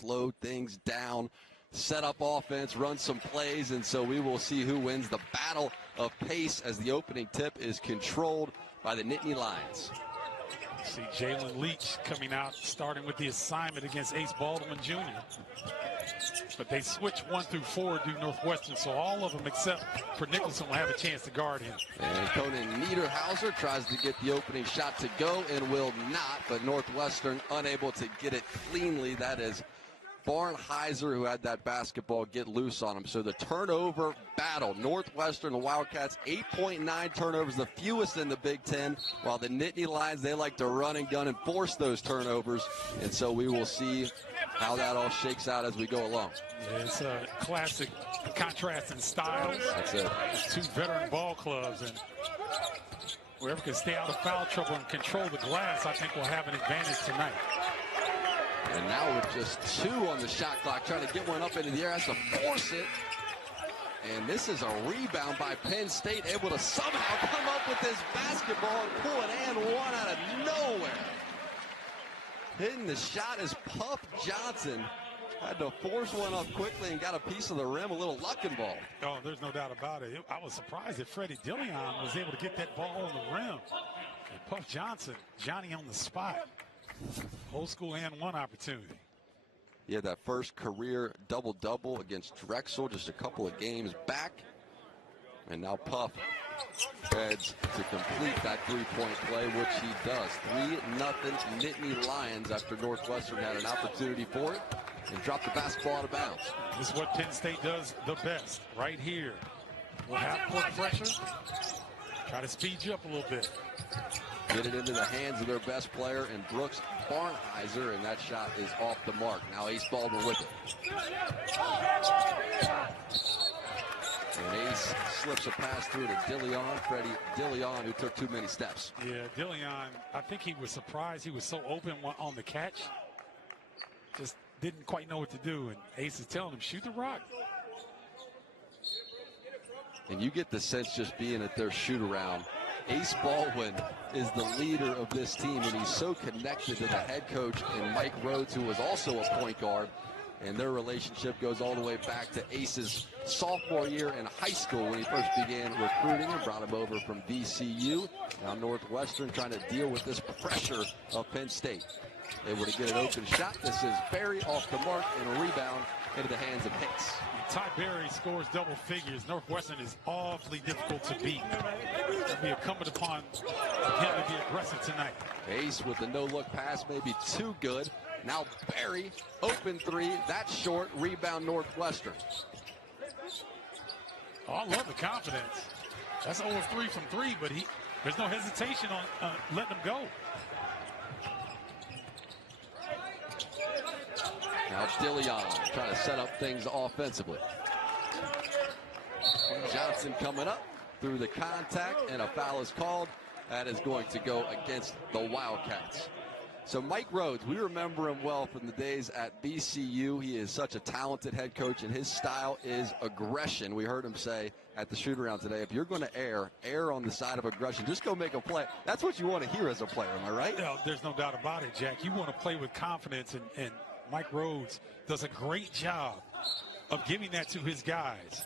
slow things down, set up offense, run some plays, and so we will see who wins the battle of pace as the opening tip is controlled by the Nittany Lions. See Jalen Leach coming out, starting with the assignment against Ace Baldwin Jr. But they switch 1 through 4 due Northwestern, so all of them except for Nicholson will have a chance to guard him. And Conan Niederhauser tries to get the opening shot to go and will not, but Northwestern unable to get it cleanly. That is Barnheiser who had that basketball get loose on him. So the turnover battle, Northwestern, the Wildcats, 8.9 turnovers, the fewest in the Big Ten, while the Nittany Lions, they like to run and gun and force those turnovers. And so we will see how that all shakes out as we go along. Yeah, it's a classic contrast in styles. That's it. Two veteran ball clubs, and whoever can stay out of foul trouble and control the glass, I think will have an advantage tonight. And now with just 2 on the shot clock, trying to get one up into the air, has to force it. And this is a rebound by Penn State, able to somehow come up with this basketball and pull an and one out of nowhere. Hitting the shot is Puff Johnson. Had to force one up quickly and got a piece of the rim, a little luck involved. Oh, there's no doubt about it. I was surprised that Freddie Dillion was able to get that ball on the rim. And Puff Johnson, Johnny on the spot. Old school and one opportunity. He had that first career double-double against Drexel just a couple of games back. And now Puff heads to complete that three-point play, which he does. 3-0 Nittany Lions after Northwestern had an opportunity for it and dropped the basketball out of bounds. This is what Penn State does the best right here. We'll have court pressure. Try to speed you up a little bit. Get it into the hands of their best player in Brooks Barnheiser, and that shot is off the mark. Now Ace Baldwin with it. And Ace slips a pass through to Dillion, Freddie Dillion, who took too many steps. Yeah, Dillion, I think he was surprised. He was so open on the catch. Just didn't quite know what to do, and Ace is telling him, shoot the rock. And you get the sense just being at their shoot-around, Ace Baldwin is the leader of this team, and he's so connected to the head coach and Mike Rhodes, who was also a point guard. And their relationship goes all the way back to Ace's sophomore year in high school when he first began recruiting and brought him over from VCU. Now Northwestern trying to deal with this pressure of Penn State. Able to get an open shot. This is Berry off the mark and a rebound into the hands of Hicks. Ty Berry scores double figures. Northwestern is awfully difficult to beat. It'll be incumbent upon him to be aggressive tonight. Ace with the no-look pass, maybe too good. Now Berry, open three, that's short, rebound Northwestern. Oh, I love the confidence. That's over 3 from 3, but there's no hesitation on letting him go. Now Dillion trying to set up things offensively. Johnson coming up through the contact, and a foul is called. That is going to go against the Wildcats. So Mike Rhodes, we remember him well from the days at VCU. He is such a talented head coach, and his style is aggression. We heard him say at the shoot-around today, if you're going to err on the side of aggression. Just go make a play. That's what you want to hear as a player, am I right? No, there's no doubt about it, Jack. You want to play with confidence, and Mike Rhodes does a great job of giving that to his guys.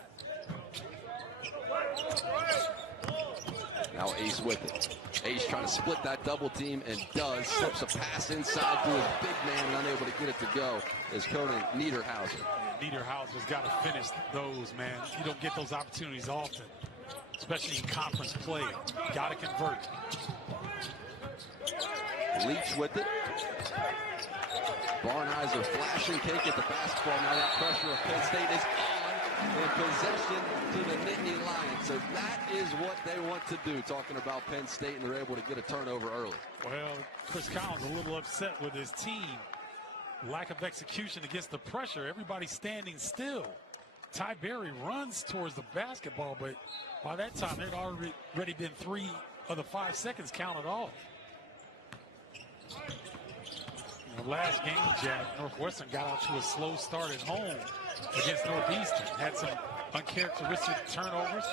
Now Ace with it. Ace trying to split that double team and does. Slips a pass inside to his big man and unable to get it to go is Conan Niederhauser. Niederhauser's got to finish those, man. You don't get those opportunities often, especially in conference play. Got to convert. Leach with it. Barnheiser flashing, can't get the basketball. Now that pressure of Penn State is on in possession to the Nittany Lions. So that is what they want to do, talking about Penn State, and they're able to get a turnover early. Well, Chris Collins a little upset with his team. Lack of execution against the pressure. Everybody standing still. Ty Berry runs towards the basketball, but by that time, there'd already been 3 of the 5 seconds counted off. In the last game, Jack, Northwestern got out to a slow start at home against Northeastern. Had some uncharacteristic turnovers.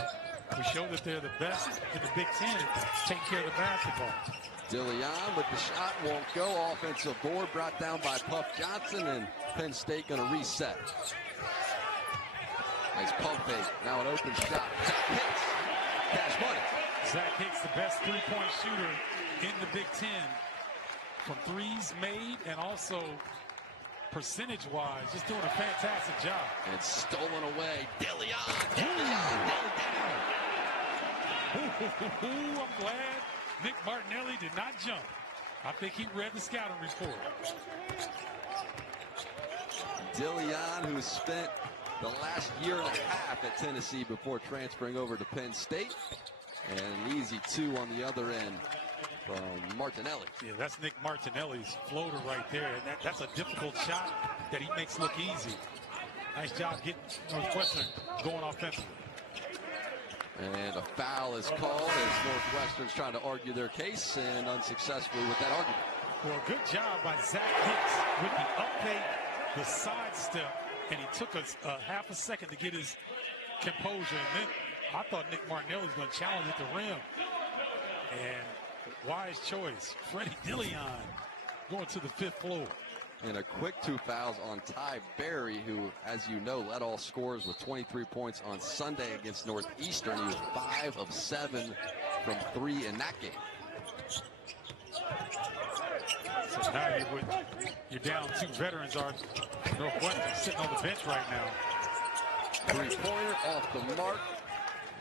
We showed that they're the best in the Big Ten at taking care of the basketball. DeLeon with the shot, won't go. Offensive board brought down by Puff Johnson, and Penn State going to reset. Nice pump fake. Now an open shot. Zach Hicks. Cash money. Zach Hicks, the best three-point shooter in the Big Ten, from threes made and also percentage-wise, just doing a fantastic job. And stolen away. DeLeon. I'm glad Nick Martinelli did not jump. I think he read the scouting report. DeLeon, who spent the last year and a half at Tennessee before transferring over to Penn State. And an easy two on the other end from Martinelli. Yeah, that's Nick Martinelli's floater right there. And that's a difficult shot that he makes look easy. Nice job getting Northwestern going offensively. And a foul is called as Northwestern's trying to argue their case, and unsuccessfully with that argument. Well, good job by Zach Hicks with the up fake, the sidestep, and he took a half a second to get his composure. And then I thought Nick Martinelli was going to challenge at the rim. And wise choice. Freddie DeLeon going to the fifth floor. And a quick two fouls on Ty Berry, who, as you know, led all scorers with 23 points on Sunday against Northeastern. He was 5 of 7 from 3 in that game. So now you're down 2 veterans. Are Northwestern sitting on the bench right now. Three-pointer off the mark.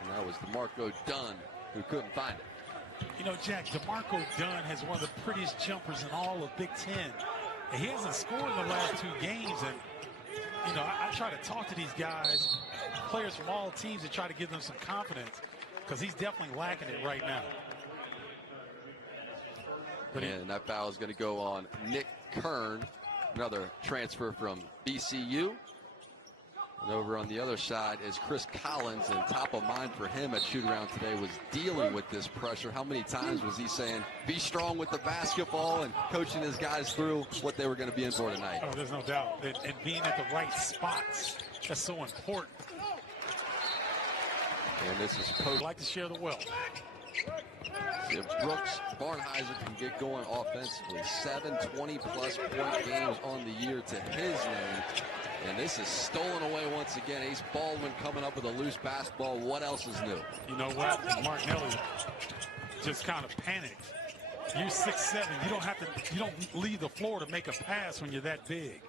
And that was DeMarco Dunn, who couldn't find it. You know, Jack, DeMarco Dunn has one of the prettiest jumpers in all of Big Ten. And he hasn't scored in the last 2 games. And, you know, I try to talk to these guys, players from all teams, to try to give them some confidence, because he's definitely lacking it right now. But and that foul is going to go on Nick Kern, another transfer from BCU. And over on the other side is Chris Collins, and top of mind for him at shoot-around today was dealing with this pressure. How many times was he saying, be strong with the basketball, and coaching his guys through what they were going to be in for tonight? Oh, there's no doubt. And being at the right spots, that's so important. And this is post. I'd like to share the wealth. If Brooks Barnheiser can get going offensively, 7 20-plus point games on the year to his name. And this is stolen away once again. Ace Baldwin coming up with a loose basketball. What else is new? You know what? Martinelli just kind of panicked. You're 6'7". You don't leave the floor to make a pass when you're that big.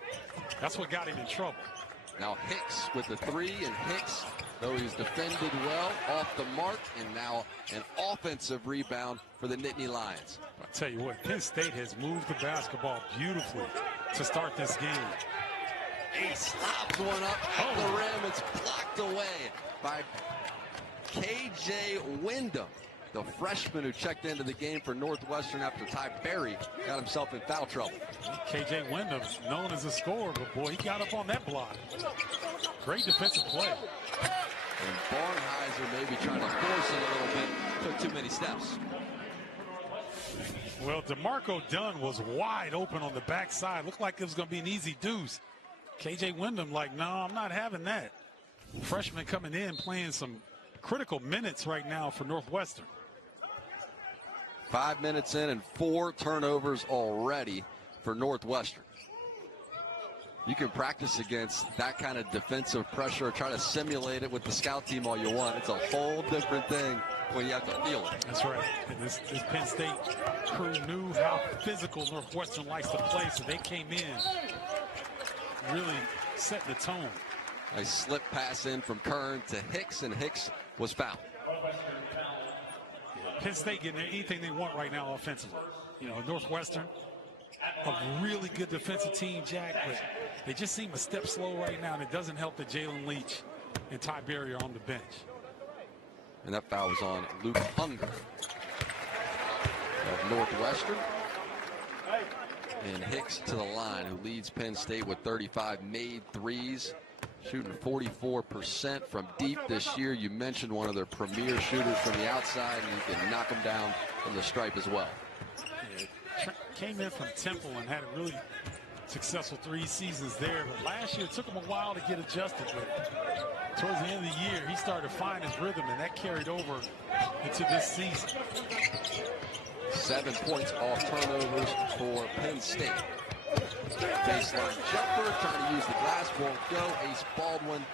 That's what got him in trouble. Now Hicks with the three, and Hicks, though he's defended well, off the mark, and now an offensive rebound for the Nittany Lions. I'll tell you what, Penn State has moved the basketball beautifully to start this game. Ace lobs one up at the rim. It's blocked away by KJ Wyndham, the freshman who checked into the game for Northwestern after Ty Berry got himself in foul trouble. KJ Wyndham, known as a scorer, but boy, he got up on that block. Great defensive play. And Barnheiser maybe trying to force it a little bit. Took too many steps. Well, DeMarco Dunn was wide open on the backside. Looked like it was going to be an easy deuce. KJ Wyndham like, no, I'm not having that. Freshman coming in, playing some critical minutes right now for Northwestern. 5 minutes in and 4 turnovers already for Northwestern. You can practice against that kind of defensive pressure, try to simulate it with the scout team all you want. It's a whole different thing when you have to feel it. That's right. And this Penn State crew knew how physical Northwestern likes to play, so they came in really setting the tone. A slip pass in from Kern to Hicks, and Hicks was fouled. Penn State getting anything they want right now offensively. You know, Northwestern, a really good defensive team, Jack, but they just seem a step slow right now, and it doesn't help that Jalen Leach and Ty Berry are on the bench. And that foul was on Luke Unger of Northwestern. And Hicks to the line, who leads Penn State with 35 made threes, shooting 44% from deep this year. You mentioned one of their premier shooters from the outside, and you can knock them down from the stripe as well. Yeah, came in from Temple and had a really successful 3 seasons there, but last year it took him a while to get adjusted. But towards the end of the year, he started to find his rhythm, and that carried over into this season. 7 points off turnovers for Penn State. Baseline jumper, trying to use the glass, won't go. Ace Baldwin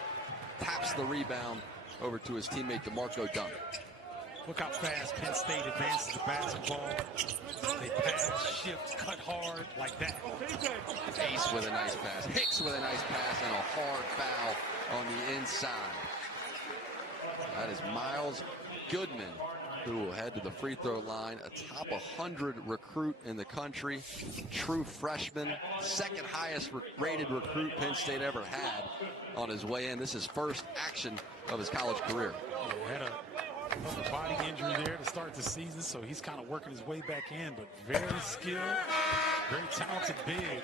taps the rebound over to his teammate DeMarco Dunn. Look how fast Penn State advances the basketball. They pass, shift, cut hard like that. Ace with a nice pass, Hicks with a nice pass, and a hard foul on the inside. That is Miles Goodman, who will head to the free throw line, a top 100 recruit in the country, true freshman, second highest rated recruit Penn State ever had on his way in. This is first action of his college career. Had a body injury there to start the season, so he's kind of working his way back in, but very skilled, very talented big.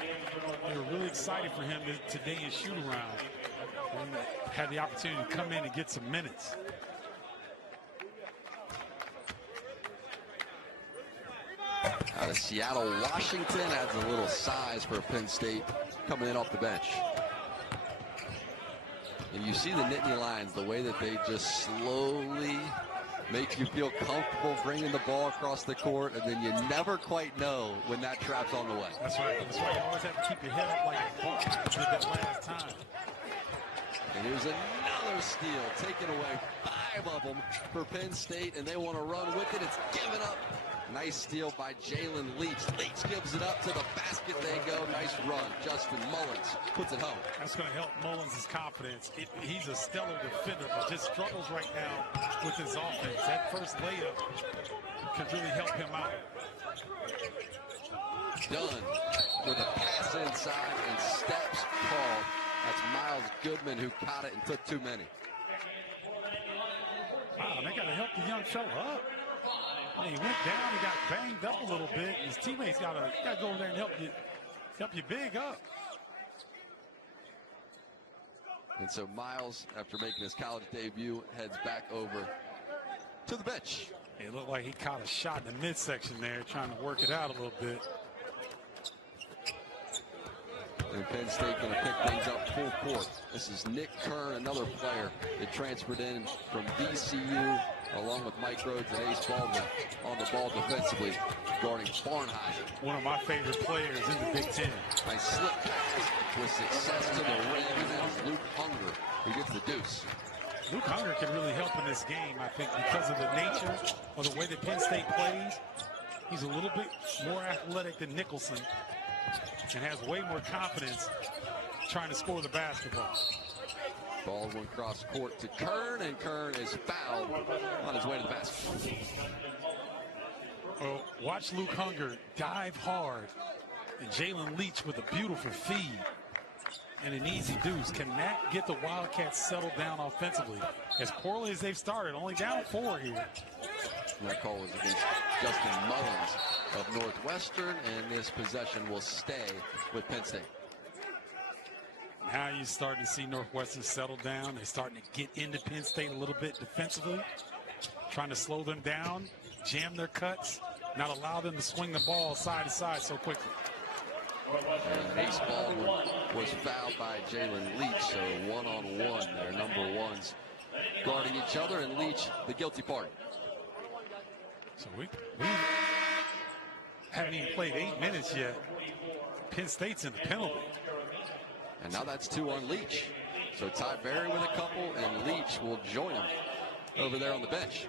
They were really excited for him today in shoot-around. Had the opportunity to come in and get some minutes. Out of Seattle, Washington adds a little size for Penn State coming in off the bench. And you see the Nittany Lions, the way that they just slowly make you feel comfortable bringing the ball across the court, and then you never quite know when that trap's on the way. That's right. That's why you always have to keep your head up like a ball did that last time. And here's another steal, taking away 5 of them for Penn State, and they want to run with it. It's given up. Nice steal by Jalen Leach. Leach gives it up to the basket. They go. Nice run. Justin Mullins puts it home. That's going to help Mullins' confidence. He's a stellar defender, but just struggles right now with his offense. That first layup could really help him out. Dunn with a pass inside and steps called. That's Miles Goodman who caught it and took too many. Wow, they got to help the young fella up. He went down, he got banged up a little bit. His teammates got to go over there and help you big up. And so Miles, after making his college debut, heads back over to the bench. It looked like he caught a shot in the midsection there, trying to work it out a little bit. And Penn State going to pick things up full court. This is Nick Kern, another player that transferred in from VCU, along with Mike Rhodes and Ace Baldwin on the ball defensively, guarding Barnhizer. One of my favorite players in the Big Ten. Nice slip pass with success to the rim, and that's Luke Hunger who gets the deuce. Luke Hunger can really help in this game, I think, because of the nature of the way that Penn State plays. He's a little bit more athletic than Nicholson and has way more confidence trying to score the basketball. Baldwin cross court to Kern, and Kern is fouled on his way to the basket. Well, watch Luke Hunger dive hard, and Jalen Leach with a beautiful feed and an easy deuce. Can that get the Wildcats settled down offensively? As poorly as they've started, only down 4 here. And that call was against Justin Mullins of Northwestern, and this possession will stay with Penn State. Now you're starting to see Northwestern settle down. They're starting to get into Penn State a little bit defensively, trying to slow them down, jam their cuts, not allow them to swing the ball side to side so quickly. And Ace Baldwin was fouled by Jalen Leach, so one-on-one there. Number ones guarding each other, and Leach the guilty party. So we haven't even played 8 minutes yet. Penn State's in the penalty. And now that's 2 on Leach. So Ty Berry with a couple, and Leach will join him over there on the bench.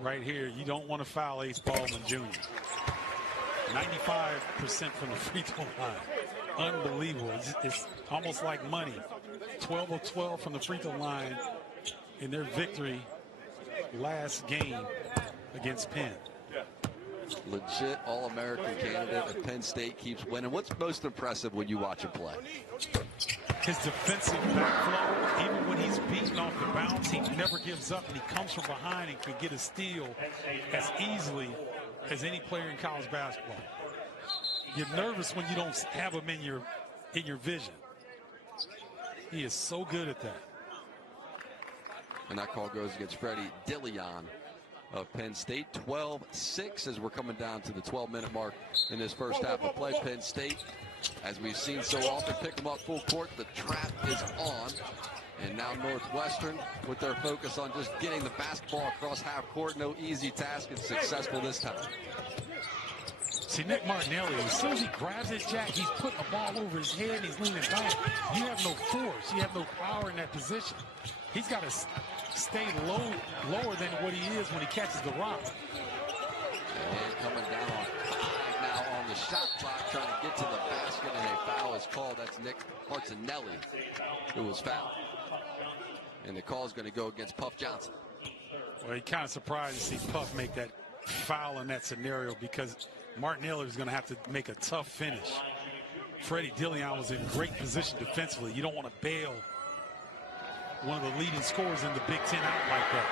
Right here, you don't want to foul Ace Baldwin Jr. 95% from the free throw line. Unbelievable. It's almost like money. 12 of 12 from the free throw line in their victory last game against Penn. Legit All-American candidate if Penn State keeps winning. What's most impressive when you watch him play? His defensive backflow, even when he's beaten off the bounce, he never gives up, and he comes from behind and can get a steal as easily as any player in college basketball. You're nervous when you don't have him in your vision. He is so good at that. And that call goes against Freddie Dilion of Penn State. 12-6 as we're coming down to the 12-minute mark in this first half of play. Penn State, as we've seen so often, pick them up full court. The trap is on. And now Northwestern, with their focus on just getting the basketball across half court, no easy task, and successful this time. See, Nick Martinelli, as soon as he grabs his jack, he's putting the ball over his head, he's leaning back. You have no force, you have no power in that position. He's got to stay lower than what he is when he catches the rock. And coming down on 5 now on the shot clock, trying to get to the basket, and a foul is called. That's Nick Martinelli who was fouled. And the call is going to go against Puff Johnson. Well, he kind of surprised to see Puff make that foul in that scenario, because Martinelli is going to have to make a tough finish. Freddie Dillion was in great position defensively. You don't want to bail one of the leading scorers in the Big Ten out like that.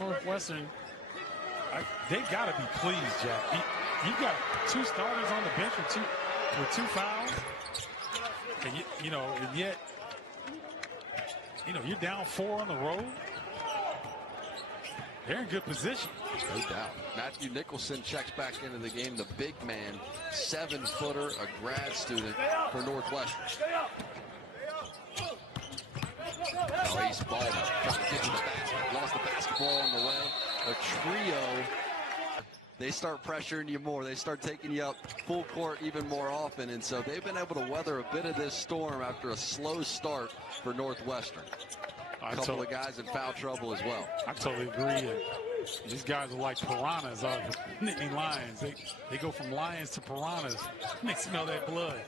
Northwestern, they've got to be pleased, Jack. You've got 2 starters on the bench with 2 fouls, and yet you're down 4 on the road. They're in good position. No doubt. Matthew Nicholson checks back into the game. The big man, 7-footer, a grad student for Northwestern. Now Ace Baldwin trying to get to the basket. Lost the basketball on the way. A trio. They start pressuring you more. They start taking you up full court even more often. And so they've been able to weather a bit of this storm after a slow start for Northwestern. A couple of guys in foul trouble as well. I totally agree. These guys are like piranhas out of Nittany Lions. They go from lions to piranhas. They smell that blood.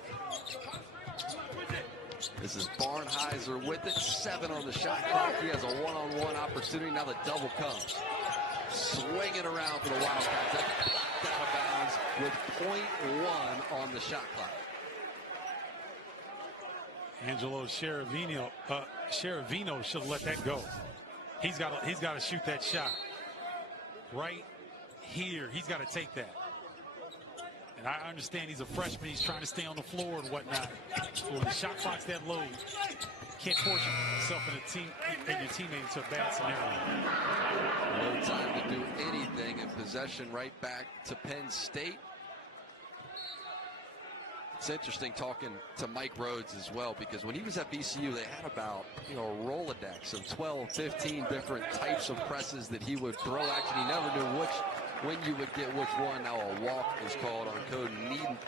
This is Barnheiser with it. 7 on the shot clock. He has a one-on-one opportunity. Now the double comes. Swing it around for the Wildcats. That's blocked out of bounds with .1 on the shot clock. Angelo Cheravino should have let that go. He's got to shoot that shot right here. He's got to take that. And I understand he's a freshman. He's trying to stay on the floor and whatnot. But when the shot clock's that low, you can't force yourself and your teammate into a bad scenario. No time to do anything, and possession right back to Penn State. It's interesting talking to Mike Rhodes as well, because when he was at VCU, they had about, a Rolodex of 12, 15 different types of presses that he would throw. Actually, he never knew when you would get which one. Now a walk is called on code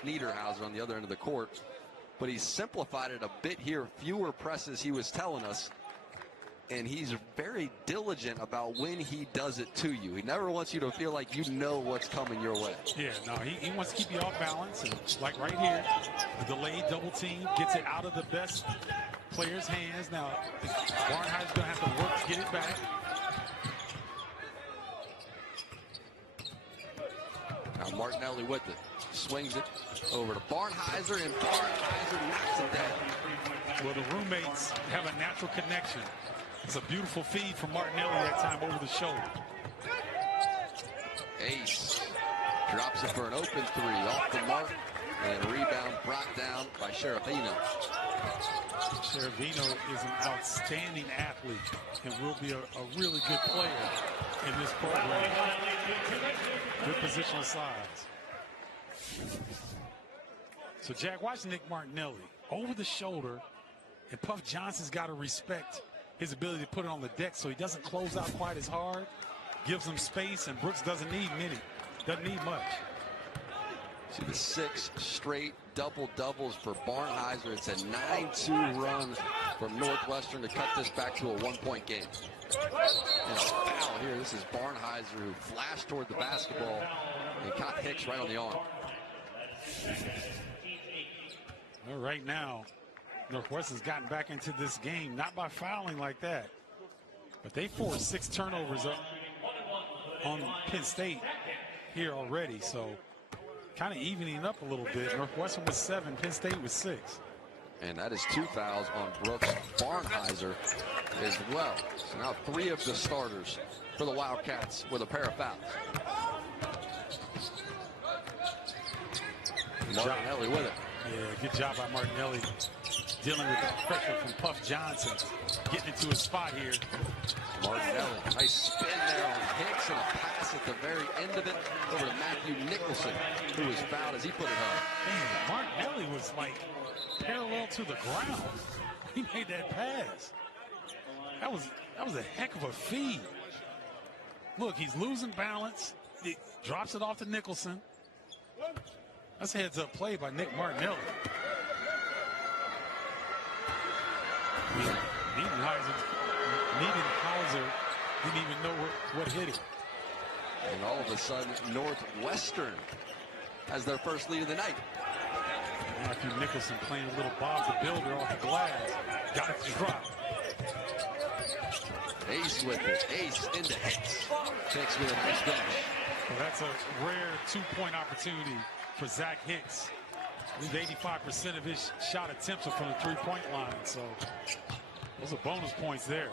Niederhauser on the other end of the court. But he simplified it a bit here. Fewer presses, he was telling us. And he's very diligent about when he does it to you. He never wants you to feel like you know what's coming your way. Yeah, no, he wants to keep you off balance. And like right here, the delayed double team gets it out of the best player's hands. Now, Barnheiser's going to have to work to get it back. Now Martinelli with it. Swings it over to Barnheiser, and Barnheiser knocks it down. Well, the roommates have a natural connection. It's a beautiful feed from Martinelli that time over the shoulder. Ace drops it for an open 3 off the mark, and a rebound brought down by Cheravino. Cheravino is an outstanding athlete and will be a really good player in this program. Good positional size. So, Jack, watch Nick Martinelli over the shoulder, and Puff Johnson's got to respect his ability to put it on the deck so he doesn't close out quite as hard, gives him space, and Brooks doesn't need much. See the 6 straight double-doubles for Barnheiser. It's a 9-2 run from Northwestern to cut this back to a 1-point game. And a foul here. This is Barnheiser who flashed toward the basketball and caught Hicks right on the arm. Well, right now, Northwestern's gotten back into this game, not by fouling like that, but they forced 6 turnovers up on Penn State here already, so kind of evening up a little bit. Northwestern was 7, Penn State was 6. And that is 2 fouls on Brooks Barnheiser as well. So now 3 of the starters for the Wildcats with a pair of fouls. Martinelli with it. Yeah, good job by Martinelli. dealing with the pressure from Puff Johnson, getting into his spot here. Martinelli, nice spin there on Hicks and a pass at the very end of it over to Matthew Nicholson, who was fouled as he put it home. Man, Martinelli was like parallel to the ground. He made that pass. That was a heck of a feed. Look, he's losing balance. He drops it off to Nicholson. That's a heads-up play by Nick Martinelli. Niedenhauser didn't even know what hit it. And all of a sudden, Northwestern has their first lead of the night. Matthew Nicholson playing a little Bob the Builder off the glass. Got it to drop. Ace with it. Ace into Hicks. Hicks with a nice finish. Well, that's a rare two-point opportunity for Zach Hicks. He's 85% of his shot attempts are from the three-point line, so those are bonus points there.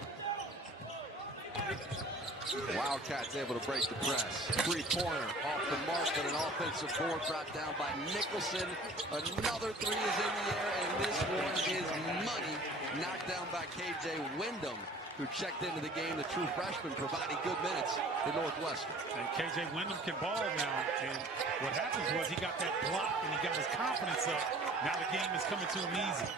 Wildcats able to break the press. Three-pointer off the mark, but an offensive board brought down by Nicholson. Another three is in the air, and this one is money. Knocked down by KJ Wyndham, who checked into the game, the true freshman, providing good minutes to Northwestern. And KJ Wyndham can ball now, and what happens was he got that block and he got his confidence up. Now the game is coming to him easy.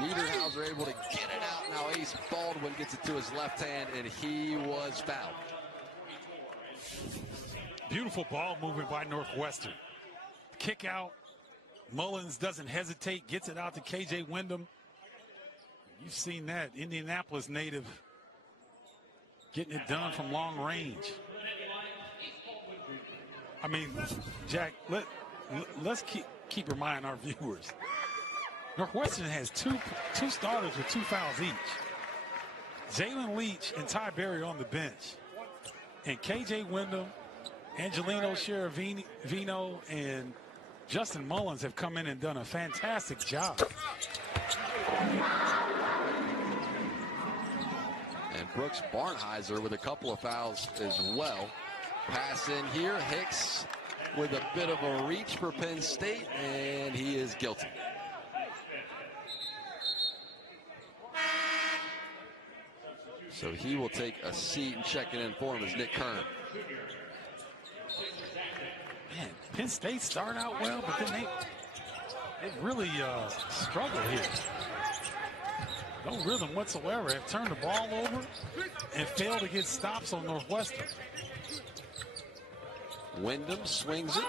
Niederhauser able to get it out. Now Ace Baldwin gets it to his left hand, and he was fouled. Beautiful ball movement by Northwestern. Kick out. Mullins doesn't hesitate, gets it out to KJ Wyndham. You've seen that. Indianapolis native getting it done from long range. I mean, Jack, let's keep reminding our viewers. Northwestern has two starters with 2 fouls each. Jalen Leach and Ty Berry on the bench. And KJ Wyndham, Angelino Cheravino, and Justin Mullins have come in and done a fantastic job. And Brooks Barnheiser with a couple of fouls as well. Pass in here. Hicks with a bit of a reach for Penn State, and he is guilty. So he will take a seat, and checking in for him is Nick Kern. Man, Penn State started out well, but then they really struggled here. No rhythm whatsoever. Have turned the ball over and failed to get stops on Northwestern. Wyndham swings it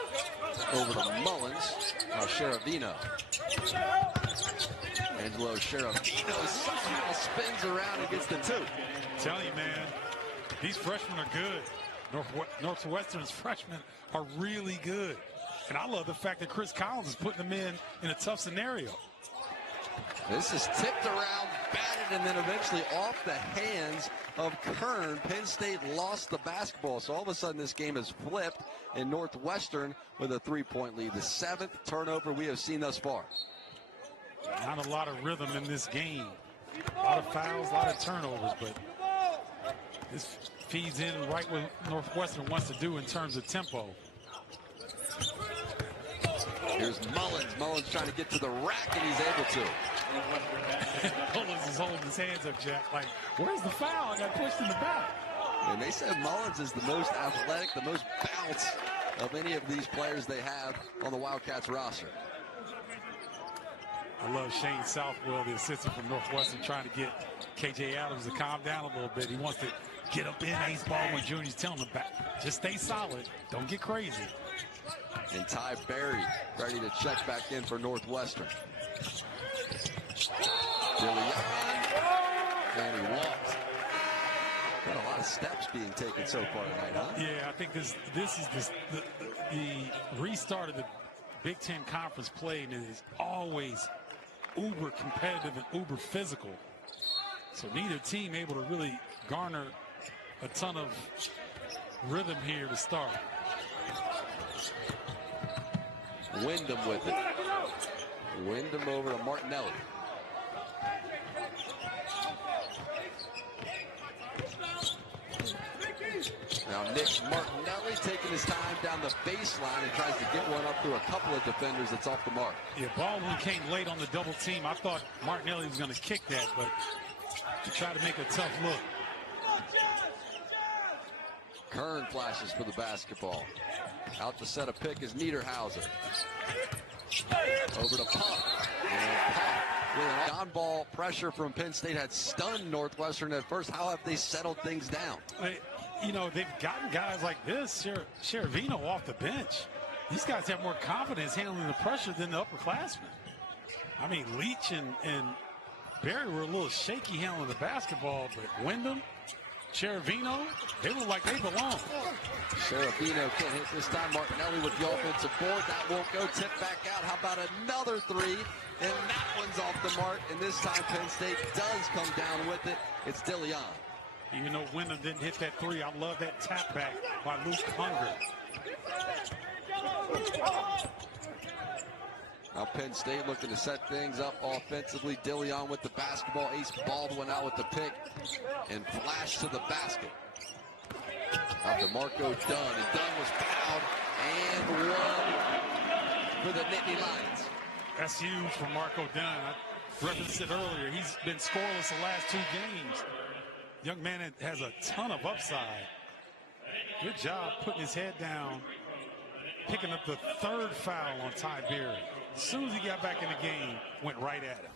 over to Mullins. Now Cheravino. Angelo Cheravino somehow spins around and gets the two. I'm telling you, man, these freshmen are good. Northwestern's freshmen are really good. And I love the fact that Chris Collins is putting them in a tough scenario. This is tipped around, batted, and then eventually off the hands of Kern. Penn State lost the basketball, so all of a sudden this game has flipped, and Northwestern with a 3-point lead. The 7th turnover we have seen thus far. Not a lot of rhythm in this game. A lot of fouls, a lot of turnovers, but this feeds in right what Northwestern wants to do in terms of tempo. Here's Mullins. Mullins trying to get to the rack, and he's able to. Mullins is holding his hands up, Jack, like, where's the foul? I got pushed in the back. And they said Mullins is the most athletic, the most bounce of any of these players they have on the Wildcats roster. I love Shane Southwell, the assistant from Northwestern, trying to get KJ Adams to calm down a little bit. He wants to get up in Ace Baldwin Jr. He's telling him, just stay solid. Don't get crazy. And Ty Berry ready to check back in for Northwestern. Billy and he walks. Got a lot of steps being taken so far tonight, huh? Yeah, I think this is the restart of the Big Ten Conference play, and it is always uber competitive and uber physical. So neither team able to really garner a ton of rhythm here to start. Wyndham with it. Wyndham over to Martinelli. Now Nick Martinelli taking his time down the baseline and tries to get one up through a couple of defenders. That's off the mark. Yeah, Baldwin came late on the double team. I thought Martinelli was going to kick that, but he tried to make a tough look. Kern flashes for the basketball. Out to set a pick is Niederhauser. Over to Pump. And Pump with an on-ball pressure from Penn State had stunned Northwestern at first. How have they settled things down? You know, they've gotten guys like this, Cheravino off the bench. These guys have more confidence handling the pressure than the upperclassmen. I mean, Leach and Barry were a little shaky handling the basketball, but Wyndham, Cheravino, they look like they belong. Cheravino can't hit this time. Martinelli with the offensive board. That won't go. Tip back out. How about another three? And that one's off the mark. And this time Penn State does come down with it. It's DeLeon. Even though Wyndham didn't hit that three, I love that tap back by Luke Hunger. Now Penn State looking to set things up offensively. DeLeon with the basketball. Ace Baldwin out with the pick. And flash to the basket. Out to Marco Dunn. And Dunn was fouled. And one for the Nittany Lions. That's huge for Marco Dunn. I referenced it earlier. He's been scoreless the last 2 games. Young man has a ton of upside. Good job putting his head down, picking up the 3rd foul on Ty Berry. As soon as he got back in the game, went right at him.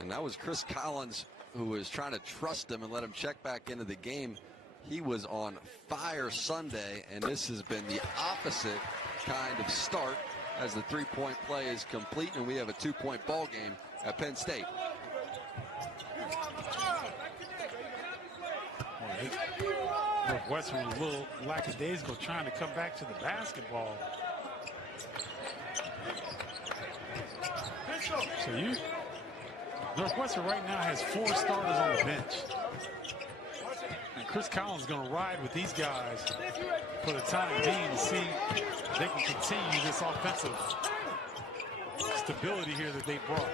And that was Chris Collins, who was trying to trust him and let him check back into the game. He was on fire Sunday, and this has been the opposite kind of start as the 3-point play is complete, and we have a 2-point ball game at Penn State. Northwestern was a little lackadaisical trying to come back to the basketball. So Northwestern right now has 4 starters on the bench. And Chris Collins is going to ride with these guys for the time being to see if they can continue this offensive stability here that they brought.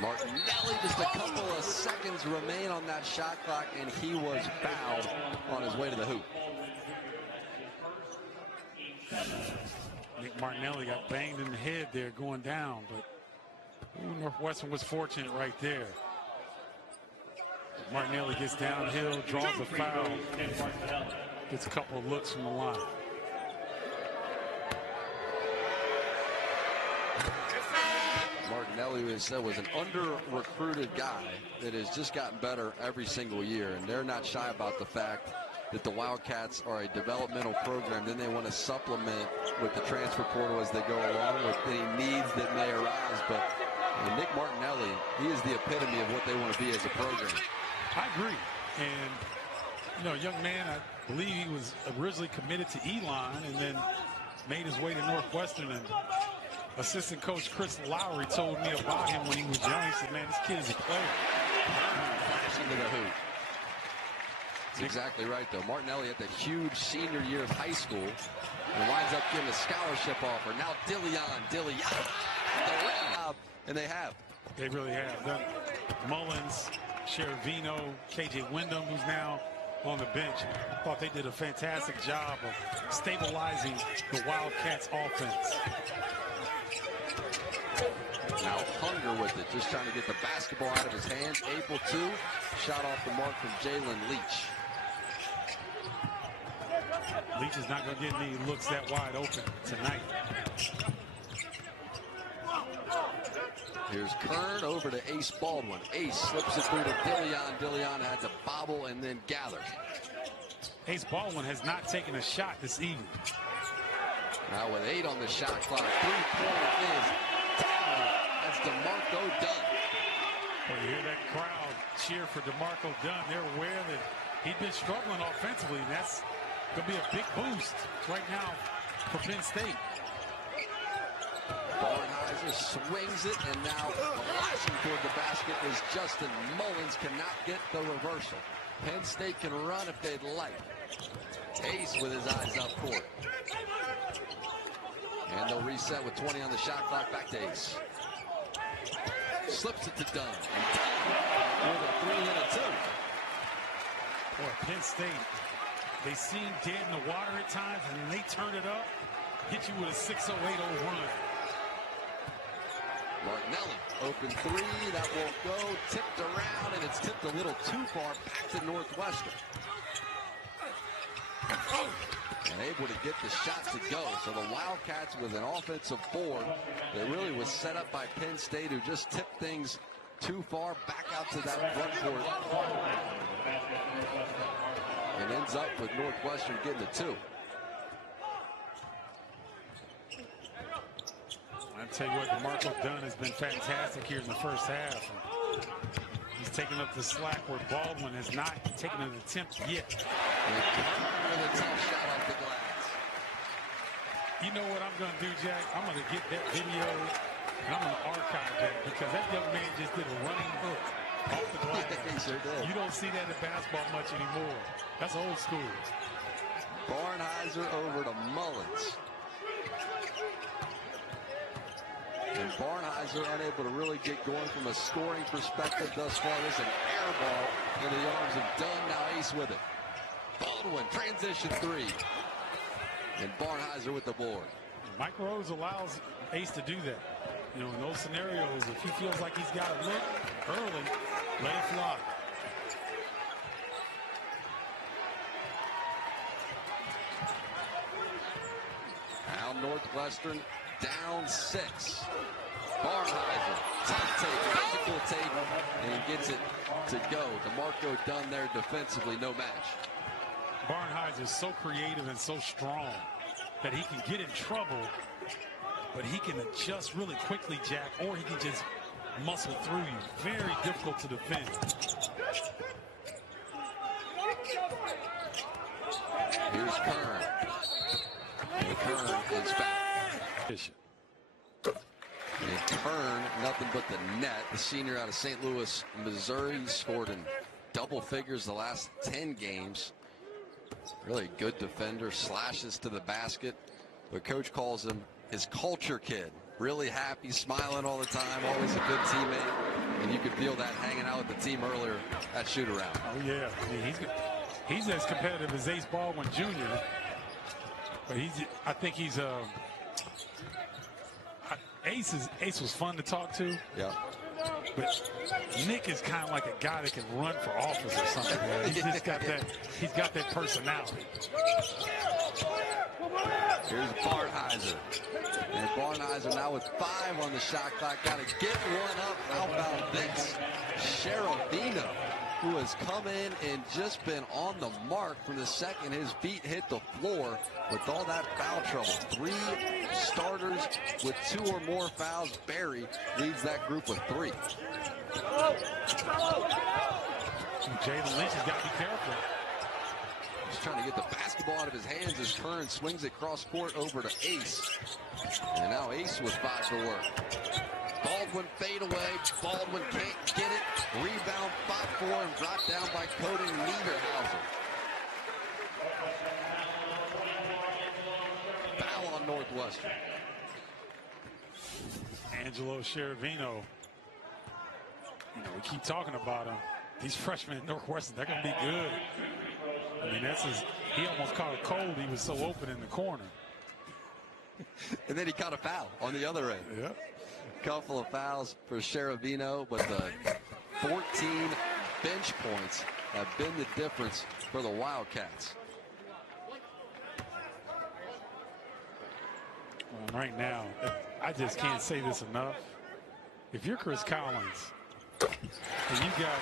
Martinelli, just a couple of seconds remain on that shot clock, and he was fouled on his way to the hoop. Nick Martinelli got banged in the head there going down, but Northwestern was fortunate right there. Martinelli gets downhill, draws a foul, gets a couple of looks from the line. Martinelli, we said, was an under-recruited guy that has just gotten better every single year, and they're not shy about the fact that the Wildcats are a developmental program. Then they want to supplement with the transfer portal as they go along with any needs that may arise. But Nick Martinelli, he is the epitome of what they want to be as a program. I agree. And, you know, young man, I believe he was originally committed to Elon and then made his way to Northwestern. And assistant coach Chris Lowry told me about him when he was young. He said, man, this kid is a player. Flashing to the hoop. That's exactly right, though. Martinelli had the huge senior year of high school and winds up getting a scholarship offer. Now DeLeon, and they have. They really have. Mullins, Cheravino, KJ Wyndham, who's now on the bench. Thought they did a fantastic job of stabilizing the Wildcats offense. Now Hunger with it, just trying to get the basketball out of his hands. Able to. Shot off the mark from Jalen Leach. Leach is not going to get any looks that wide open tonight. Here's Kern over to Ace Baldwin. Ace slips it through to DeLeon. DeLeon had to bobble and then gather. Ace Baldwin has not taken a shot this evening. Now with 8 on the shot clock, 3-pointer is down. That's DeMarco Dunn. Well, you hear that crowd cheer for DeMarco Dunn. They're aware that he's been struggling offensively. That's going to be a big boost right now for Penn State. Barnheiser swings it, and now flashing toward the basket is Justin Mullins. Cannot get the reversal. Penn State can run if they'd like. Ace with his eyes up court. And they'll reset with 20 on the shot clock. Back to Ace. Slips it to Dunn. And Dunn with a 3 and a 2. Boy, Penn State They seem dead in the water at times, and then they turn it up, hit you with a 6-0, 8-0 run. Martinelli, open three, that won't go, tipped around, and it's tipped a little too far back to Northwestern. And able to get the shot to go. So the Wildcats with an offensive board that really was set up by Penn State, who just tipped things too far back out to that front court. And ends up with Northwestern getting the two. I tell you what, DeMarco Dunn has been fantastic here in the first half. He's taking up the slack where Baldwin has not taken an attempt yet. With a tough shot off the glass. You know what I'm going to do, Jack? I'm going to get that video and I'm going to archive that, because that young man just did a running hook off the glass. He sure did. You don't see that in basketball much anymore. That's old school. Barnheiser over to Mullins. And Barnheiser unable to really get going from a scoring perspective thus far. There's an air ball in the arms of Dunn. Now Ace with it. Baldwin, transition three. And Barnheiser with the board. Mike Rose allows Ace to do that. You know, in those scenarios, if he feels like he's got to look early, let it fly. Now Northwestern down 6. Barnheiser, tough take, physical take, and gets it to go. DeMarco Dunn there defensively, no match. Barnheiser is so creative and so strong that he can get in trouble, but he can adjust really quickly, Jack, or he can just muscle through you. Very difficult to defend. Here's Kern. And Kern is back. And Kern, nothing but the net. The senior out of St. Louis, Missouri, scored in double figures the last 10 games. Really good defender, slashes to the basket. But coach calls him his culture kid. Really happy, smiling all the time, always a good teammate. And you could feel that hanging out with the team earlier at shoot-around. Oh, yeah. I mean, he's as competitive as Ace Baldwin Jr. But I think he's Ace was fun to talk to. Yeah. But Nick is kind of like a guy that can run for office or something, man. He's just got that. He's got that personality. Here's Barnheiser. And Barnheiser now with 5 on the shot clock. Got to get one up. How about this? Sheravino, who has come in and just been on the mark from the second his feet hit the floor with all that foul trouble. 3 starters with 2 or more fouls. Barry leads that group with 3. Jalen Lynch has got to be careful. He's trying to get the basketball out of his hands as Kern swings it cross court over to Ace. And now Ace with 5 to work. Baldwin fade away. Baldwin can't get it. Rebound, 5-4, and brought down by Cody Niederhauser. Foul on Northwestern. Angelo Sheravino. You know, we keep talking about him. These freshmen at Northwestern, they're going to be good. I mean, he almost caught a cold. He was so open in the corner. And then he caught a foul on the other end. Yep. Couple of fouls for Sheravino, but the 14 bench points have been the difference for the Wildcats. Well, right now, I just can't say this enough. If you're Chris Collins, and you got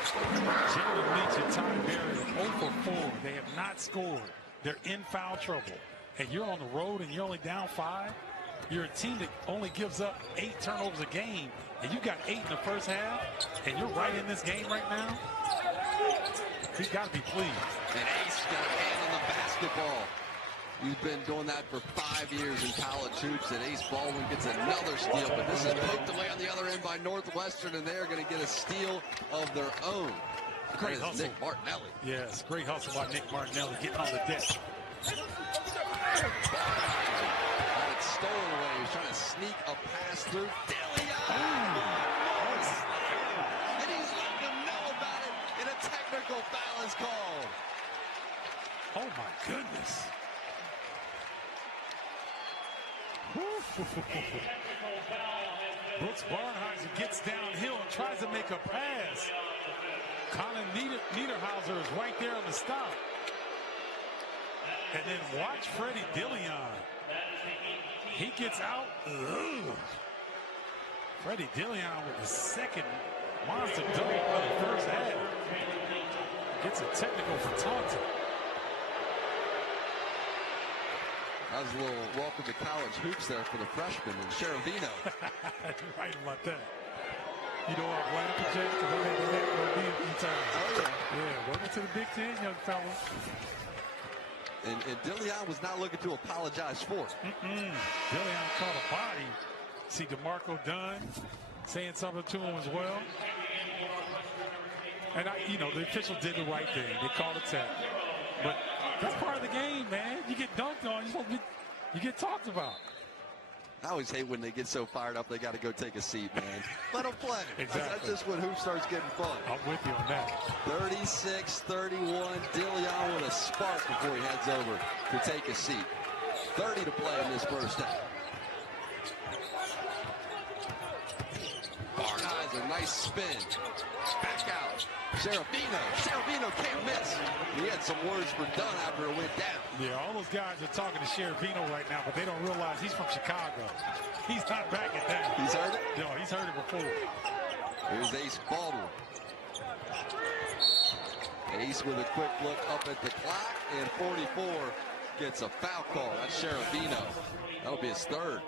Jalen Lynch and Ty Berry 0 for 4, they have not scored. They're in foul trouble. And you're on the road and you're only down 5. You're a team that only gives up 8 turnovers a game, and you got 8 in the first half, and you're right in this game right now. He's got to be pleased. And Ace got a hand on the basketball. He's been doing that for 5 years in college hoops, and Ace Baldwin gets another steal, but this is poked away on the other end by Northwestern, and they're going to get a steal of their own. Great hustle. Nick Martinelli. Yes, great hustle by Nick Martinelli getting on the deck. Had it stolen away. He was trying to sneak a pass through. And he's letting them know about it, and a technical foul is called. Oh, my goodness. Brooks Barnheiser gets downhill and tries to make a pass. Colin Niederhauser is right there on the stop. And then watch Freddie Dillion. He gets out. Ugh. Freddie Dillion with the second monster dunk of the first half. Gets a technical for taunting. That was a little welcome to college hoops there for the freshman and Sheravino. You're right about that. You know what I'm laughing, Jay? Because I had that with me a few times. Oh, yeah. Yeah, welcome to the Big Ten, young fella. And Dillion was not looking to apologize for it. Dillion caught a body. See DeMarco Dunn saying something to him as well. And, the official did the right thing. They called a tech. But that's part of the game, man. You get dunked on, you get talked about. I always hate when they get so fired up they got to go take a seat, man. Let them play. Exactly. That's just when hoop starts getting fun. I'm with you on that. 36-31. Dillion with a spark before he heads over to take a seat. 30 to play in this first half. Barnheiser, nice spin. Back out. Sheravino can't miss. He had some words for Dunn after it went down. Yeah, all those guys are talking to Sheravino right now, but they don't realize he's from Chicago. He's not backing down. He's heard it? No, he's heard it before. Here's Ace Baldwin. Ace with a quick look up at the clock, and 44 gets a foul call. That's Sheravino. That'll be his third.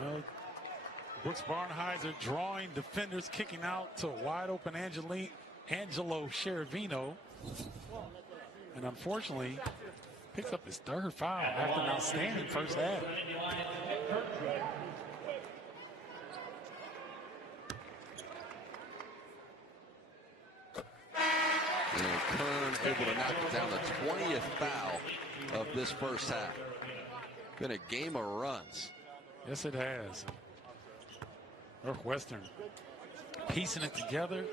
Well, Brooks Barnheiser drawing defenders, kicking out to wide open Angelo Sheravino. And unfortunately, picks up his third foul after an outstanding first half. And Kern able to knock it down, the 20th foul of this first half. Been a game of runs. Yes, it has. Northwestern piecing it together,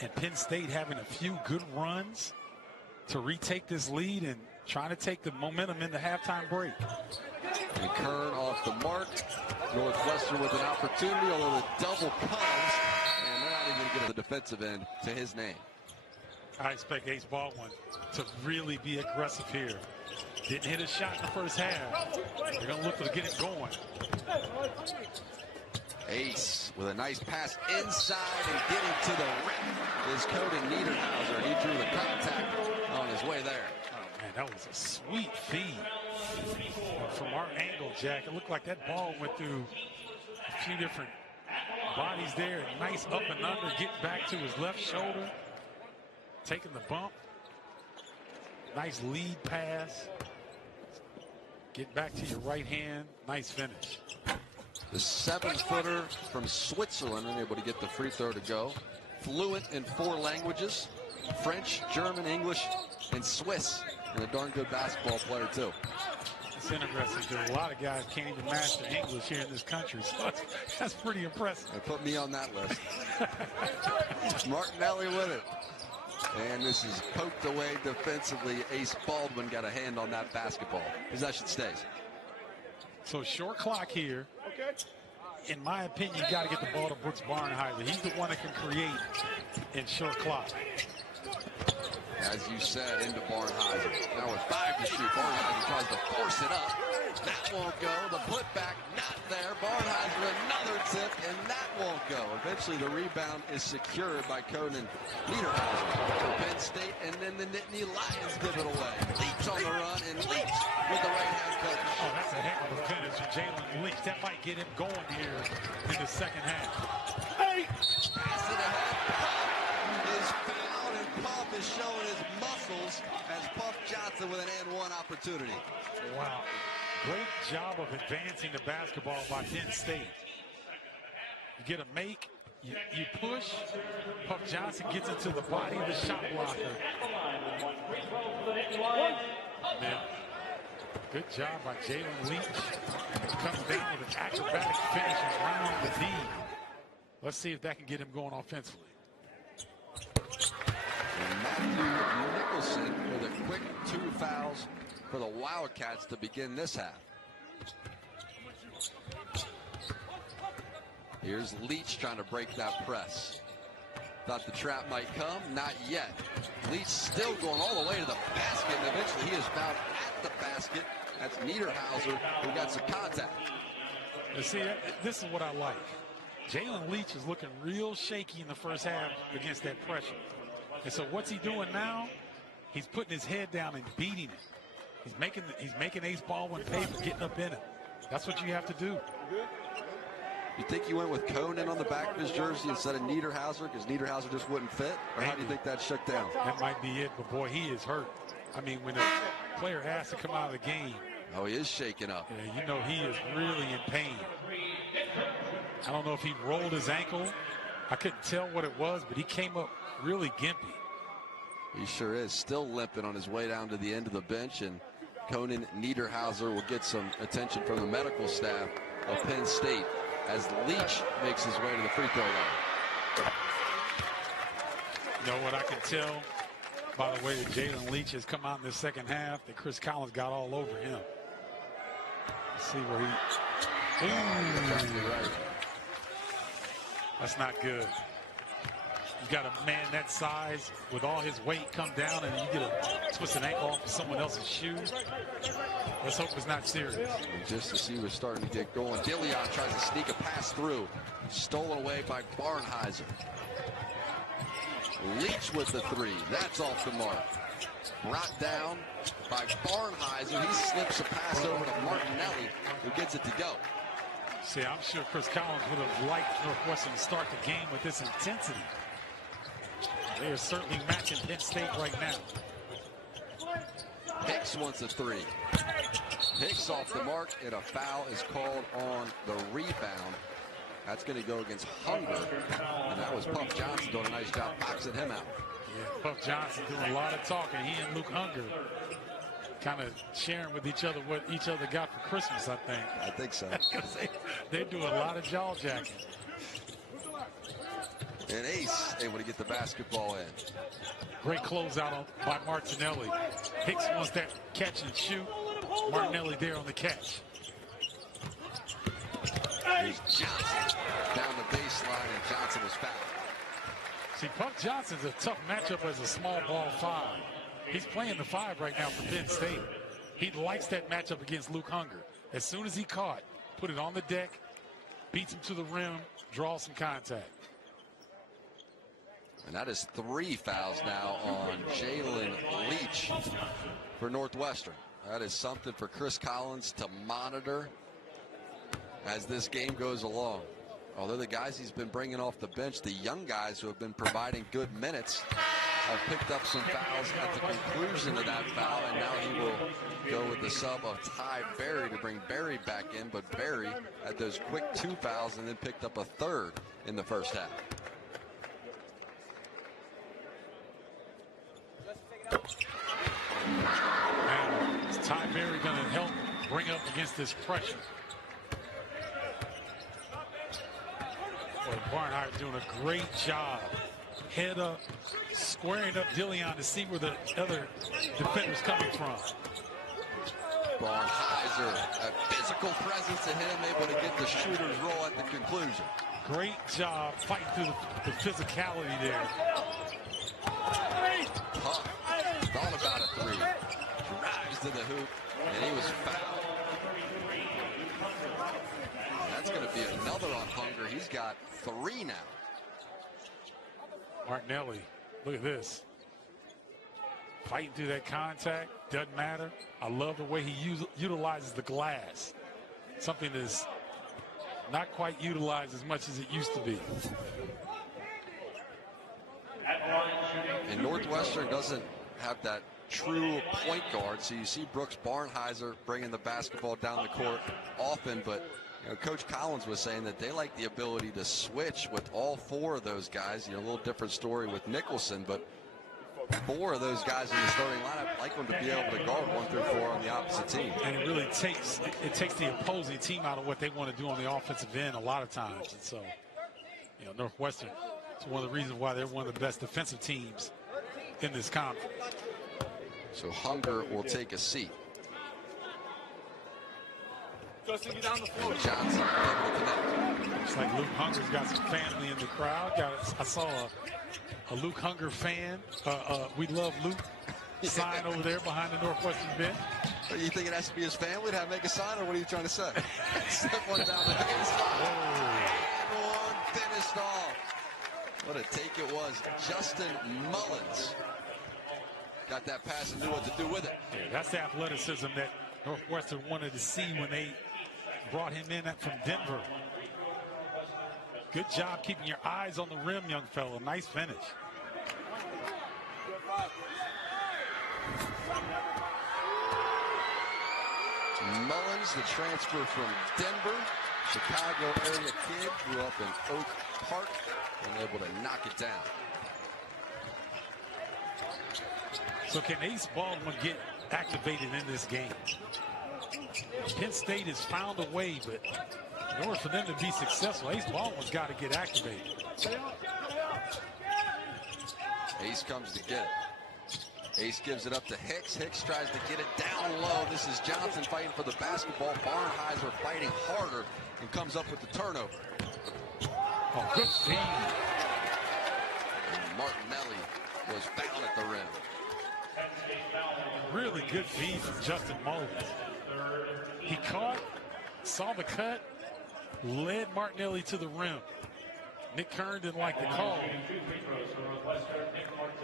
and Penn State having a few good runs to retake this lead and trying to take the momentum into halftime break. And Kern off the mark. Northwestern with an opportunity, although the double comes, and they're not even going to get the defensive end to his name. I expect Ace Baldwin to really be aggressive here. Didn't hit a shot in the first half. They're going to look to get it going. Ace with a nice pass inside and getting to the rim is Cody Niederhauser. He drew the contact on his way there. Oh, man, that was a sweet feed. From our angle, Jack, it looked like that ball went through a few different bodies there. Nice up and under, get back to his left shoulder. Taking the bump. Nice lead pass. Get back to your right hand. Nice finish. The 7-footer from Switzerland unable to get the free throw to go. Fluent in 4 languages: French, German, English, and Swiss. And a darn good basketball player, too. It's interesting because a lot of guys can't even master English here in this country. So that's pretty impressive. They put me on that list. Martinelli with it. And this is poked away defensively. Ace Baldwin got a hand on that basketball. Possession stays. So short clock here. In my opinion, you got to get the ball to Brooks Barnheiser. He's the one that can create in short clock. As you said, into Barnheiser. Now with 5 to shoot, Barnheiser tries to force it up. That won't go. The putback not there. Barnheiser another tip, and that won't go. Eventually the rebound is secured by Conan Niederhauser for Penn State, and then the Nittany Lions give it away. Leach on the run, and Leach with the right hand finish. Oh, that's a heck of a finish from Jalen Leach. That might get him going here in the second half. Hey! Pass it ahead. Puff is fouled, and Puff is showing his muscles as Puff Johnson with an and-one opportunity. Wow. Great job of advancing the basketball by Penn State. You get a make, you push. Puff Johnson gets into the body of the shot blocker. Man, good job by Jalen Leach. Comes down with an acrobatic finish around the knee. Let's see if that can get him going offensively. And Matthew Nicholson Wildcats to begin this half. Here's Leach trying to break that press. Thought the trap might come, not yet. Leach still going all the way to the basket, and eventually he is found at the basket. That's Niederhauser, who got some contact. You see, this is what I like. Jalen Leach is looking real shaky in the first half against that pressure. And so what's he doing now? He's putting his head down and beating it. He's making Ace Baldwin pay for getting up in it. That's what you have to do. You think you went with Conan on the back of his jersey instead of Niederhauser because Niederhauser just wouldn't fit? Or how do you think that shook down? That might be it, but boy, he is hurt. I mean, when a player has to come out of the game. Oh, he is shaking up. Yeah, you know he is really in pain. I don't know if he rolled his ankle. I couldn't tell what it was, but he came up really gimpy. He sure is. Still limping on his way down to the end of the bench, and Conan Niederhauser will get some attention from the medical staff of Penn State as Leach makes his way to the free throw line. You know what I can tell by the way that Jalen Leach has come out in the second half, that Chris Collins got all over him. Let's see where he... Ooh. That's not good. You got a man that size with all his weight come down and you get a twisted ankle off of someone else's shoe. Let's hope it's not serious. And just as he was starting to get going, Dillion tries to sneak a pass through. Stolen away by Barnhizer. Leach with the three. That's off the mark. Brought down by Barnhizer. He slips a pass over to Martinelli, who gets it to go. See, I'm sure Chris Collins would have liked Northwestern to start the game with this intensity. They are certainly matching Penn State right now. Hicks wants a three. Hicks off the mark, and a foul is called on the rebound. That's going to go against Hunger, and that was Puff Johnson doing a nice job boxing him out. Yeah, Puff Johnson doing a lot of talking. He and Luke Hunger kind of sharing with each other what each other got for Christmas, I think. I think so. They do a lot of jaw jacking. And Ace able to get the basketball in. Great closeout by Martinelli. Hicks wants that catch and shoot. Martinelli there on the catch. Here's Johnson down the baseline, and Johnson was fouled. See, Puff Johnson's a tough matchup as a small ball five. He's playing the five right now for Penn State. He likes that matchup against Luke Hunger. As soon as he caught, put it on the deck, beats him to the rim, draws some contact. And that is 3 fouls now on Jalen Leach for Northwestern. That is something for Chris Collins to monitor as this game goes along. Although the guys he's been bringing off the bench, the young guys who have been providing good minutes, have picked up some fouls at the conclusion of that foul, and now he will go with the sub of Ty Berry to bring Berry back in. But Berry had those quick 2 fouls and then picked up a third in the first half. Now, is Ty Berry going to help bring up against this pressure? Boy, Barnhart doing a great job. Head up, squaring up Dillion to see where the other defender's coming from. Barnhizer, a physical presence to him, able to get the shooter's roll at the conclusion. Great job fighting through the physicality there. Puff thought about a three, drives to the hoop, and he was fouled. That's going to be another on Hunger. He's got 3 now. Martinelli, look at this. Fighting through that contact, doesn't matter. I love the way he utilizes the glass. Something that's not quite utilized as much as it used to be. And Northwestern doesn't have that true point guard, so you see Brooks Barnhizer bringing the basketball down the court often, but you know, Coach Collins was saying that they like the ability to switch with all 4 of those guys. You know, a little different story with Nicholson, but 4 of those guys in the starting lineup like them to be able to guard 1 through 4 on the opposite team. And it really takes the opposing team out of what they want to do on the offensive end a lot of times. And so, you know, Northwestern, it's one of the reasons why they're one of the best defensive teams in this conference. So Hunger will take a seat. Johnson able to connect. Looks like Luke Hunger's got some family in the crowd. I saw a Luke Hunger fan. We love Luke sign over there behind the Northwestern bench. Are you thinking it has to be his family to make a sign, or what are you trying to say? Step one down the baseline. And one finished off. What a take it was. Justin Mullins got that pass and knew what to do with it. Yeah, that's the athleticism that Northwestern wanted to see when they brought him in from Denver. Good job keeping your eyes on the rim, young fellow. Nice finish. Mullins, the transfer from Denver, Chicago area kid, grew up in Oak Park and able to knock it down. So can Ace Baldwin get activated in this game? Penn State has found a way, but in order for them to be successful, Ace Baldwin's got to get activated. Ace comes to get it. Ace gives it up to Hicks. Hicks tries to get it down low. This is Johnson fighting for the basketball. Barnheiser fighting harder and comes up with the turnover. Oh, good feed. And Martinelli was fouled at the rim. Really good feed from Justin Mullins. He caught, saw the cut, led Martinelli to the rim. Nick Kern didn't like the call.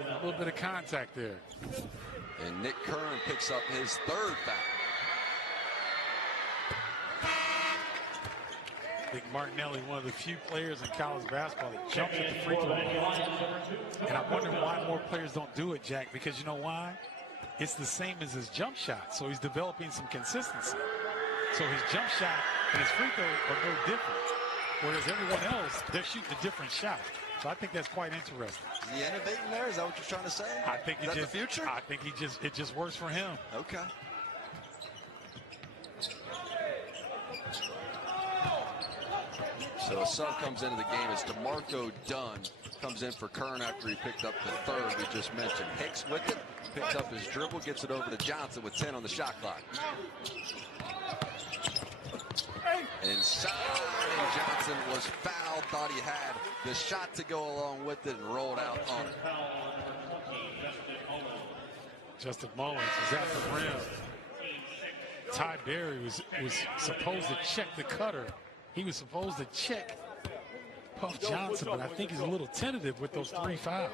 A little bit of contact there. And Nick Kern picks up his third foul. I think Martinelli, one of the few players in college basketball that jumps at the free throw line. And I wonder why more players don't do it, Jack, because you know why? It's the same as his jump shot, so he's developing some consistency. So his jump shot and his free throw are no different. Whereas everyone else, they're shooting a different shot. So I think that's quite interesting. Is he innovating there? Is that what you're trying to say? I think is that the future? I think it just works for him. Okay. So a sub comes into the game as DeMarco Dunn comes in for Kern after he picked up the third we just mentioned. Hicks with it, picks up his dribble, gets it over to Johnson with 10 on the shot clock. Inside, and Johnson was fouled, thought he had the shot to go along with it and rolled out on it. Justin Mullins was at the rim. Ty Berry was supposed to check the cutter. He was supposed to check Puff Johnson, but I think he's a little tentative with those 3 fouls.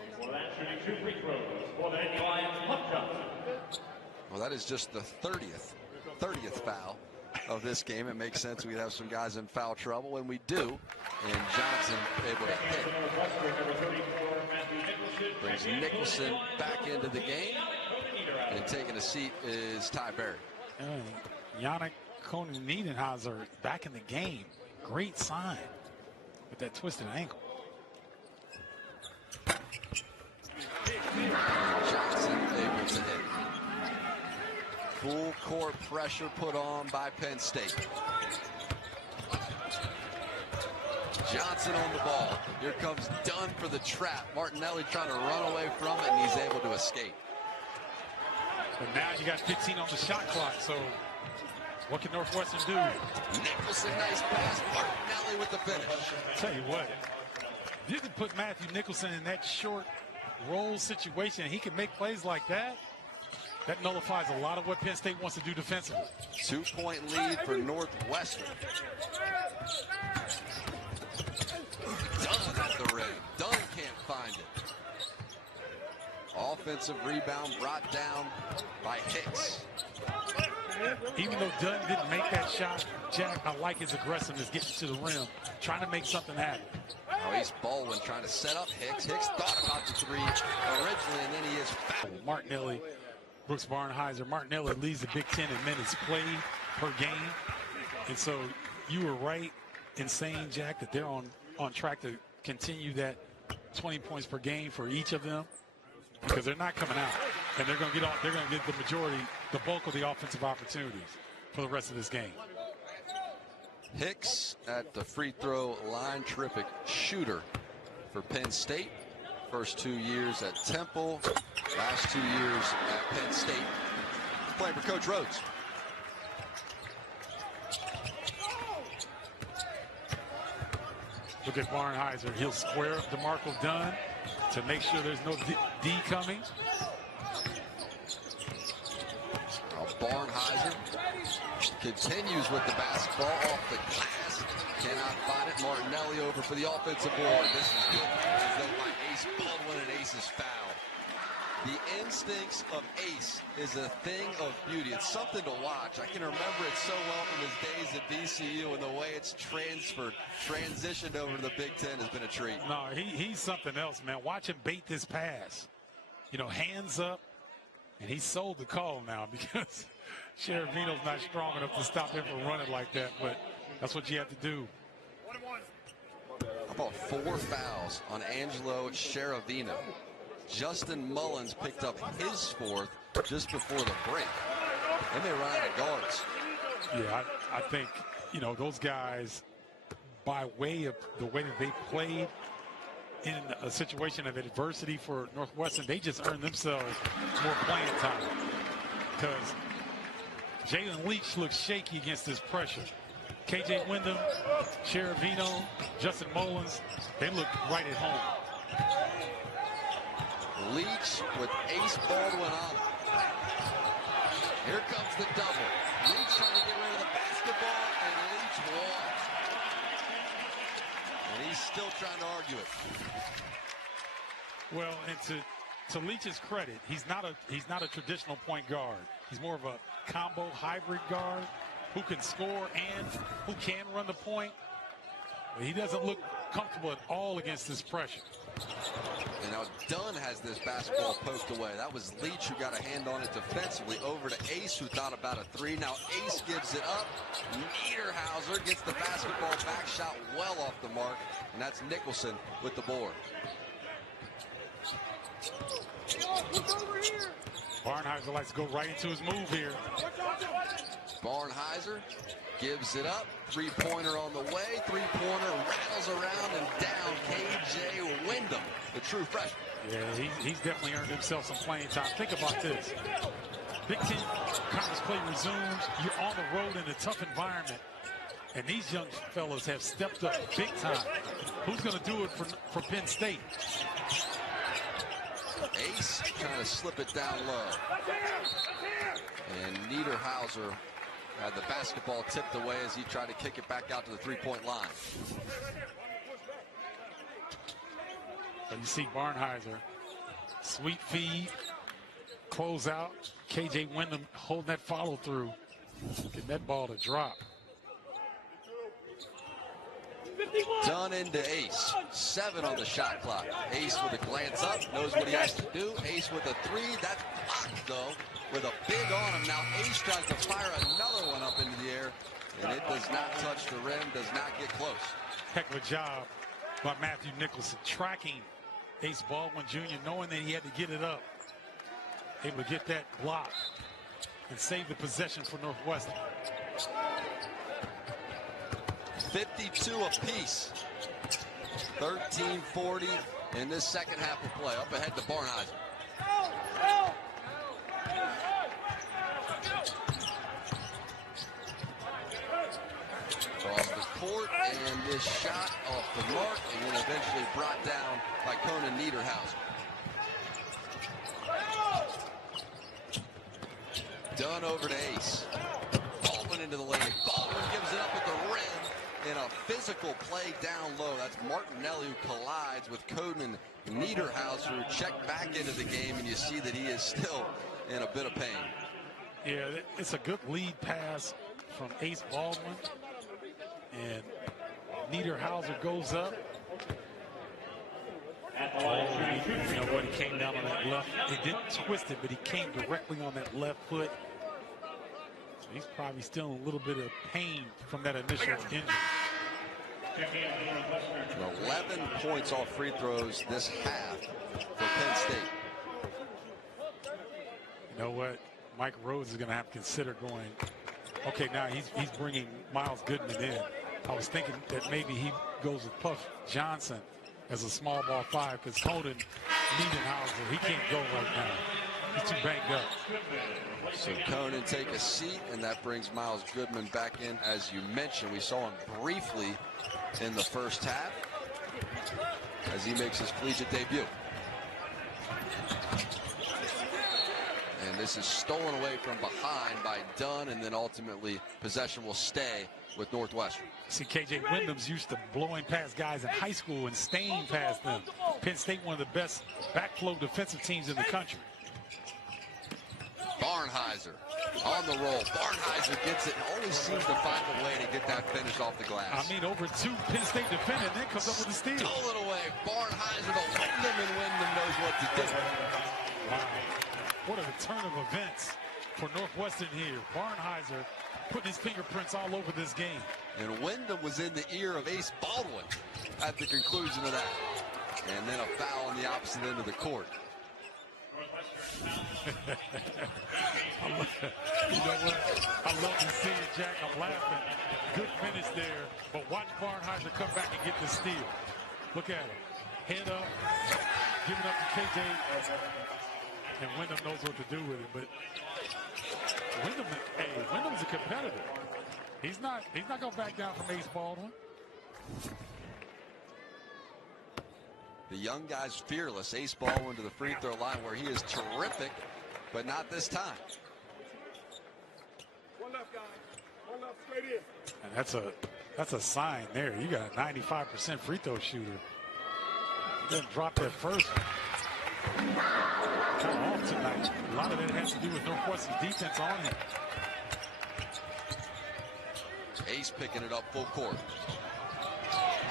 Well, that is just the 30th foul of this game. It makes sense we'd have some guys in foul trouble, and we do. And Johnson able to hit. Brings Nicholson back into the game. And taking a seat is Ty Berry. Yannick Koenig-Niederhauser back in the game. Great sign with that twisted ankle. Johnson able to hit. Full court pressure put on by Penn State. Johnson on the ball. Here comes Dunn for the trap. Martinelli trying to run away from it, and he's able to escape. But now you got 15 on the shot clock, so what can Northwestern do? Nicholson, nice pass. Martinelli with the finish. Tell you what, if you could put Matthew Nicholson in that short roll situation, and he can make plays like that, that nullifies a lot of what Penn State wants to do defensively. 2-point lead for Northwestern. Dunn at the rim. Dunn can't find it. Offensive rebound brought down by Hicks. Even though Dunn didn't make that shot, Jack, I like his aggressiveness getting to the rim, trying to make something happen. Now Ace Baldwin trying to set up Hicks. Hicks thought about the three originally, and then he is fouled. Martinelli, Brooks Barnheiser. Martinelli leads the Big Ten in minutes played per game. And so you were right in saying, Jack, that they're on track to continue that 20 points per game for each of them, because they're not coming out, and they're going to get the majority, the bulk of the offensive opportunities for the rest of this game. Hicks at the free throw line, terrific shooter for Penn State. First 2 years at Temple, last 2 years at Penn State. Playing for Coach Rhodes. Look at Barnhizer. He'll square up DeMarco Dunn to make sure there's no D coming. Barnhizer continues with the basketball off the glass. Cannot find it. Martinelli over for the offensive board. This is good as though by Ace Baldwin, and Ace is fouled. The instincts of Ace is a thing of beauty. It's something to watch. I can remember it so well from his days at VCU, and the way it's transitioned over to the Big Ten has been a treat. No, he's something else, man. Watch him bait this pass. You know, hands up, and he sold the call now because Sherevino's not strong enough to stop him from running like that, but that's what you have to do. How about 4 fouls on Angelo Sherevino? Justin Mullins picked up his 4th just before the break. They may run out of guards. Yeah, I think, you know, those guys, by way of the way that they played in a situation of adversity for Northwestern, they just earned themselves more playing time. Because Jalen Leach looks shaky against this pressure. KJ Wyndham, Sherevino, Justin Mullins, they look right at home. Leach with Ace Baldwin on. Here comes the double. Leach trying to get rid of the basketball, and Leach walks. And he's still trying to argue it. Well, and to Leach's credit, he's not a traditional point guard. He's more of a combo hybrid guard who can score and who can run the point. But he doesn't look comfortable at all against this pressure. And now Dunn has this basketball poked away. That was Leach who got a hand on it defensively. Over to Ace, who thought about a 3. Now Ace gives it up. Niederhauser gets the basketball back, shot well off the mark. And that's Nicholson with the board. Barnhizer likes to go right into his move here. Barnhizer gives it up. 3-pointer on the way. 3-pointer rattles around and down. KJ Wyndham, the true freshman. Yeah, he's definitely earned himself some playing time. Think about this. Big Ten conference play resumes. You're on the road in a tough environment. And these young fellas have stepped up big time. Who's going to do it for Penn State? Ace trying to slip it down low. And Niederhauser had the basketball tipped away as he tried to kick it back out to the 3-point line. So you see Barnhizer, sweet feed, close out. KJ Wyndham holding that follow through, getting that ball to drop. Dunn into Ace. 7 on the shot clock. Ace with a glance up, knows what he has to do. Ace with a 3, that's blocked though, with a big on him. Now Ace tries to fire another one up into the air, and it does not touch the rim, does not get close. Heck of a job by Matthew Nicholson, tracking Ace Baldwin Jr., knowing that he had to get it up. Able to get that block and save the possession for Northwestern. 52 apiece. 13:40 in this second half of play. Up ahead to Barnhizer. Across the court, and this shot off the mark, and then eventually brought down by Conan Niederhauser. Dunn over to Ace. Baldwin into the lane. Baldwin gives it up at the rim. In a physical play down low. That's Martinelli who collides with Conan Niederhauser, who checked back into the game, and you see that he is still in a bit of pain. Yeah, it's a good lead pass from Ace Baldwin. And Niederhauser goes up. You know what, he came down on that left. He didn't twist it, but he came directly on that left foot. So he's probably still in a little bit of pain from that initial injury. 11 points off free throws this half for Penn State. You know what? Mike Rhodes is going to have to consider going, okay, now he's bringing Miles Goodman in. I was thinking that maybe he goes with Puff Johnson as a small ball 5, because Conan Niederhauser, he can't go right now. He's too banged up. So Conan take a seat, and that brings Miles Goodman back in. As you mentioned, we saw him briefly in the first half. as he makes his collegiate debut. And this is stolen away from behind by Dunn, and then ultimately possession will stay with Northwestern. See, KJ Wyndham's used to blowing past guys in high school and staying past them. Penn State, one of the best backflow defensive teams in the country. Barnheiser on the roll. Barnheiser gets it and always seems to find a way to get that finish off the glass. I mean, over 2 Penn State defenders, and then comes up with a steal. Stolen away. Barnheiser to Wyndham, and Wyndham knows what to do. Wow. What a turn of events for Northwestern here. Barnheiser putting his fingerprints all over this game. And Wyndham was in the ear of Ace Baldwin at the conclusion of that. And then a foul on the opposite end of the court. You know what? I love to see it, Jack. I'm laughing. Good finish there. But watch Barnheiser come back and get the steal. Look at him. Head up. Giving up to KJ. And Wyndham knows what to do with it. But Wyndham's a competitor. He's not going to back down from Ace Baldwin. The young guy's fearless. Ace Baldwin to the free throw line where he is terrific, but not this time. One left, guy. One left, straight in. And that's a sign there. You got a 95% free throw shooter. He didn't drop that first one. Kind of off tonight. A lot of it has to do with Northwestern's defense on him. Ace picking it up full court.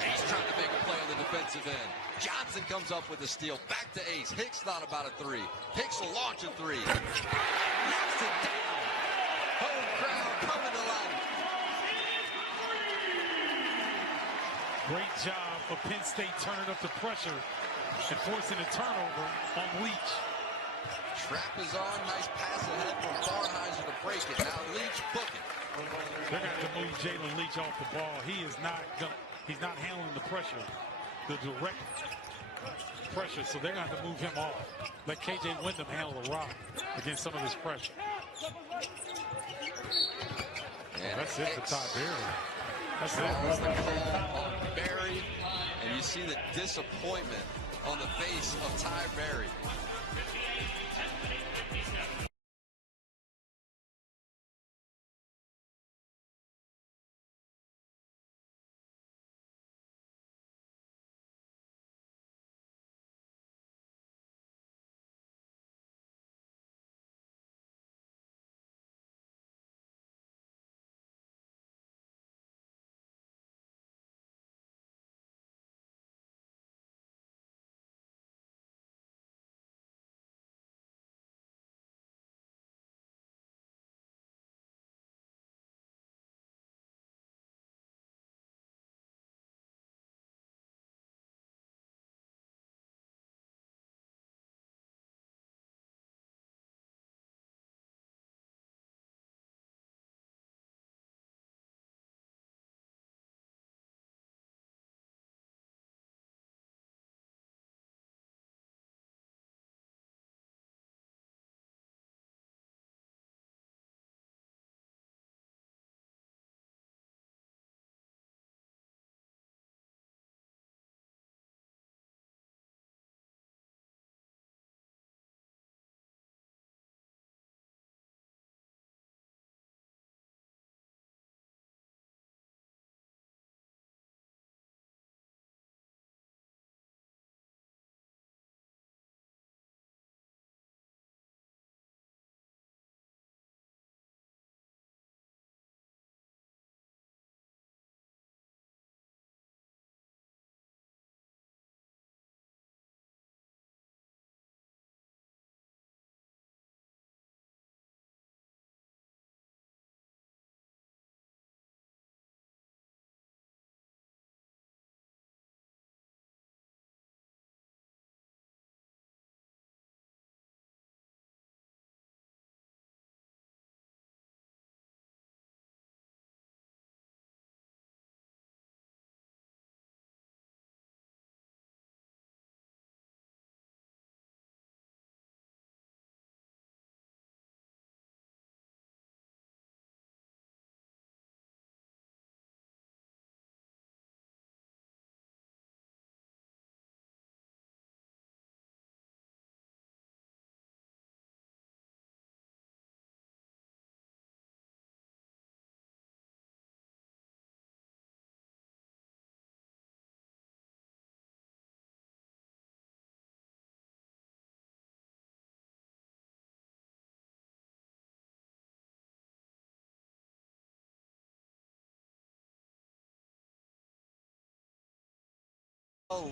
Ace trying to make a play on the defensive end. Johnson comes up with a steal. Back to Ace. Hicks thought about a three. Hicks will launch a three. Knocks it down. Home crowd coming to life. Great job of Penn State turning up the pressure and forcing a turnover on Leach. Trap is on. Nice pass ahead from Barnheiser to break it. Now Leach booking. They're going to have to move Jalen Leach off the ball. He's not handling the pressure, the direct pressure, so they're going to have to move him off. Let KJ Wyndham handle the rock against some of this pressure. And that's it for Ty Berry. That's that was it. the call on Berry, and you see the disappointment on the face of Ty Berry.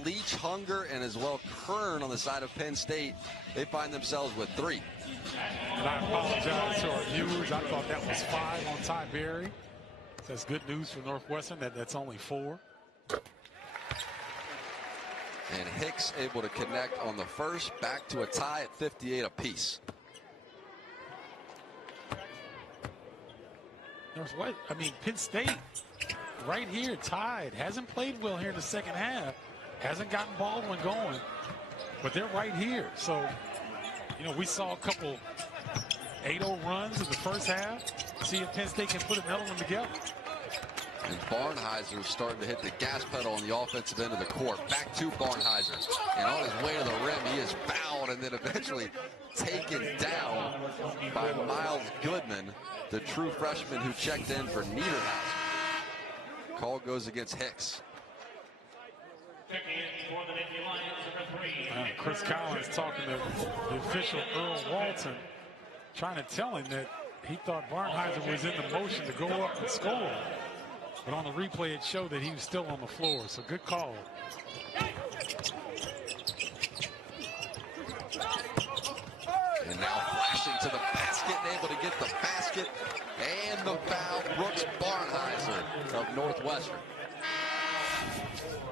Leach, Hunger, and as well Kern on the side of Penn State. They find themselves with 3. And I apologize to our viewers. I thought that was 5 on Ty Berry. That's good news for Northwestern. That's only 4. And Hicks able to connect on the first, back to a tie at 58 apiece. Penn State right here tied. Hasn't played well here in the second half. Hasn't gotten Baldwin going. But they're right here. So, we saw a couple 8-0 runs in the first half. See if Penn State can put another one together. And Barnheiser starting to hit the gas pedal on the offensive end of the court. Back to Barnheiser. And on his way to the rim, he is fouled and then eventually taken down by Miles Goodman, the true freshman who checked in for Niederhauser. Call goes against Hicks. Chris Collins talking to the official Earl Walton, trying to tell him that he thought Barnheiser was in the motion to go up and score. But on the replay, it showed that he was still on the floor. So good call. And now flashing to the basket and able to get the basket and the foul. Brooks Barnheiser of Northwestern.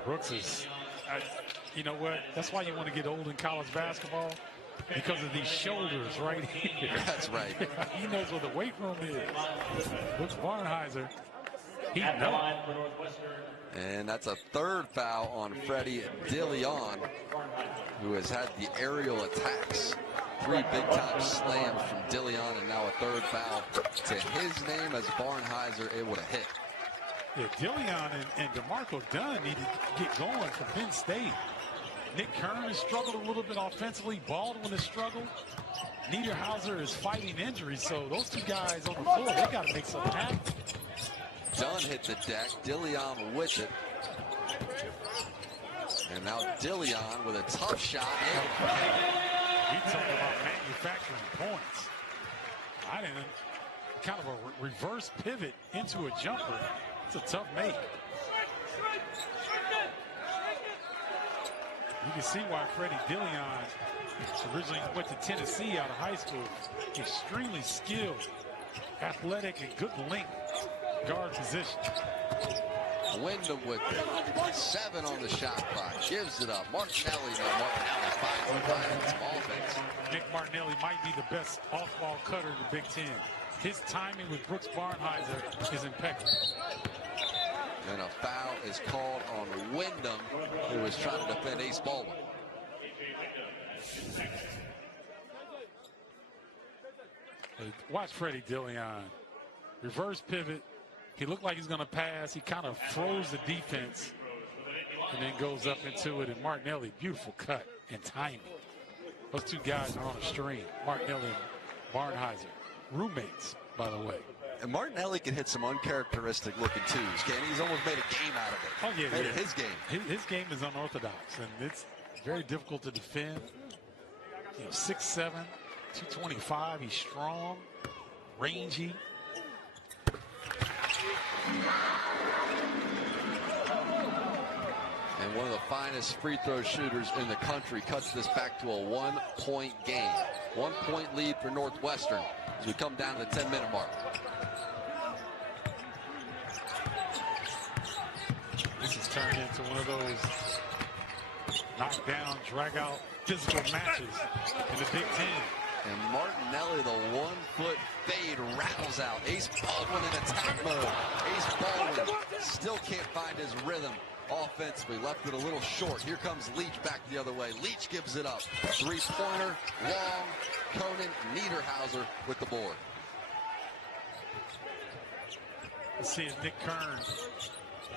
Brooks is, you know what? That's why you want to get old in college basketball, because of these shoulders right here. That's right. He knows where the weight room is. Brooks Barnheiser. He knows. And that's a 3rd foul on Freddie DeLeon, who has had the aerial attacks. 3 big-time slams from DeLeon, and now a 3rd foul to his name as Barnheiser able to hit. Yeah, DeLeon and DeMarco Dunn need to get going for Penn State. Nick Kern has struggled a little bit offensively. Baldwin has struggled. Niederhauser is fighting injuries, so those 2 guys on the floor, they got to make something happen. Dunn hit the deck. DeLeon with it. And now DeLeon with a tough shot. We talk about manufacturing points. I didn't. Kind of a reverse pivot into a jumper. It's a tough make. You can see why Freddie DeLeon originally went to Tennessee out of high school. Extremely skilled, athletic, and good length guard position. Wyndham with it. 7 on the shot clock. Gives it up. Martinelli. Now Martinelli finds some offense. Nick Martinelli might be the best off-ball cutter in the Big Ten. His timing with Brooks Barnheiser is impeccable. And a foul is called on Wyndham, who was trying to defend Ace Baldwin. Watch Freddie DeLeon. Reverse pivot. He looked like he's going to pass. He kind of froze the defense and then goes up into it. And Martinelli, beautiful cut and timing. Those 2 guys are on a string. Martinelli and Barnheiser. Roommates, by the way. And Martinelli can hit some uncharacteristic looking twos, can he? He's almost made a game out of it. Oh, yeah. Made it his game. His game is unorthodox, and it's very difficult to defend. 6'7", 225. He's strong, rangy. And one of the finest free throw shooters in the country cuts this back to a 1-point game. 1-point lead for Northwestern as we come down to the 10-minute mark. This has turned into one of those knockdown, drag-out physical matches in the Big Ten. And Martinelli, the 1-foot fade, rattles out. Ace Baldwin in attack mode. Ace Baldwin still can't find his rhythm offensively. Left it a little short. Here comes Leach back the other way. Leach gives it up. 3-pointer, long. Conan Niederhauser with the board. Let's see if Nick Kern,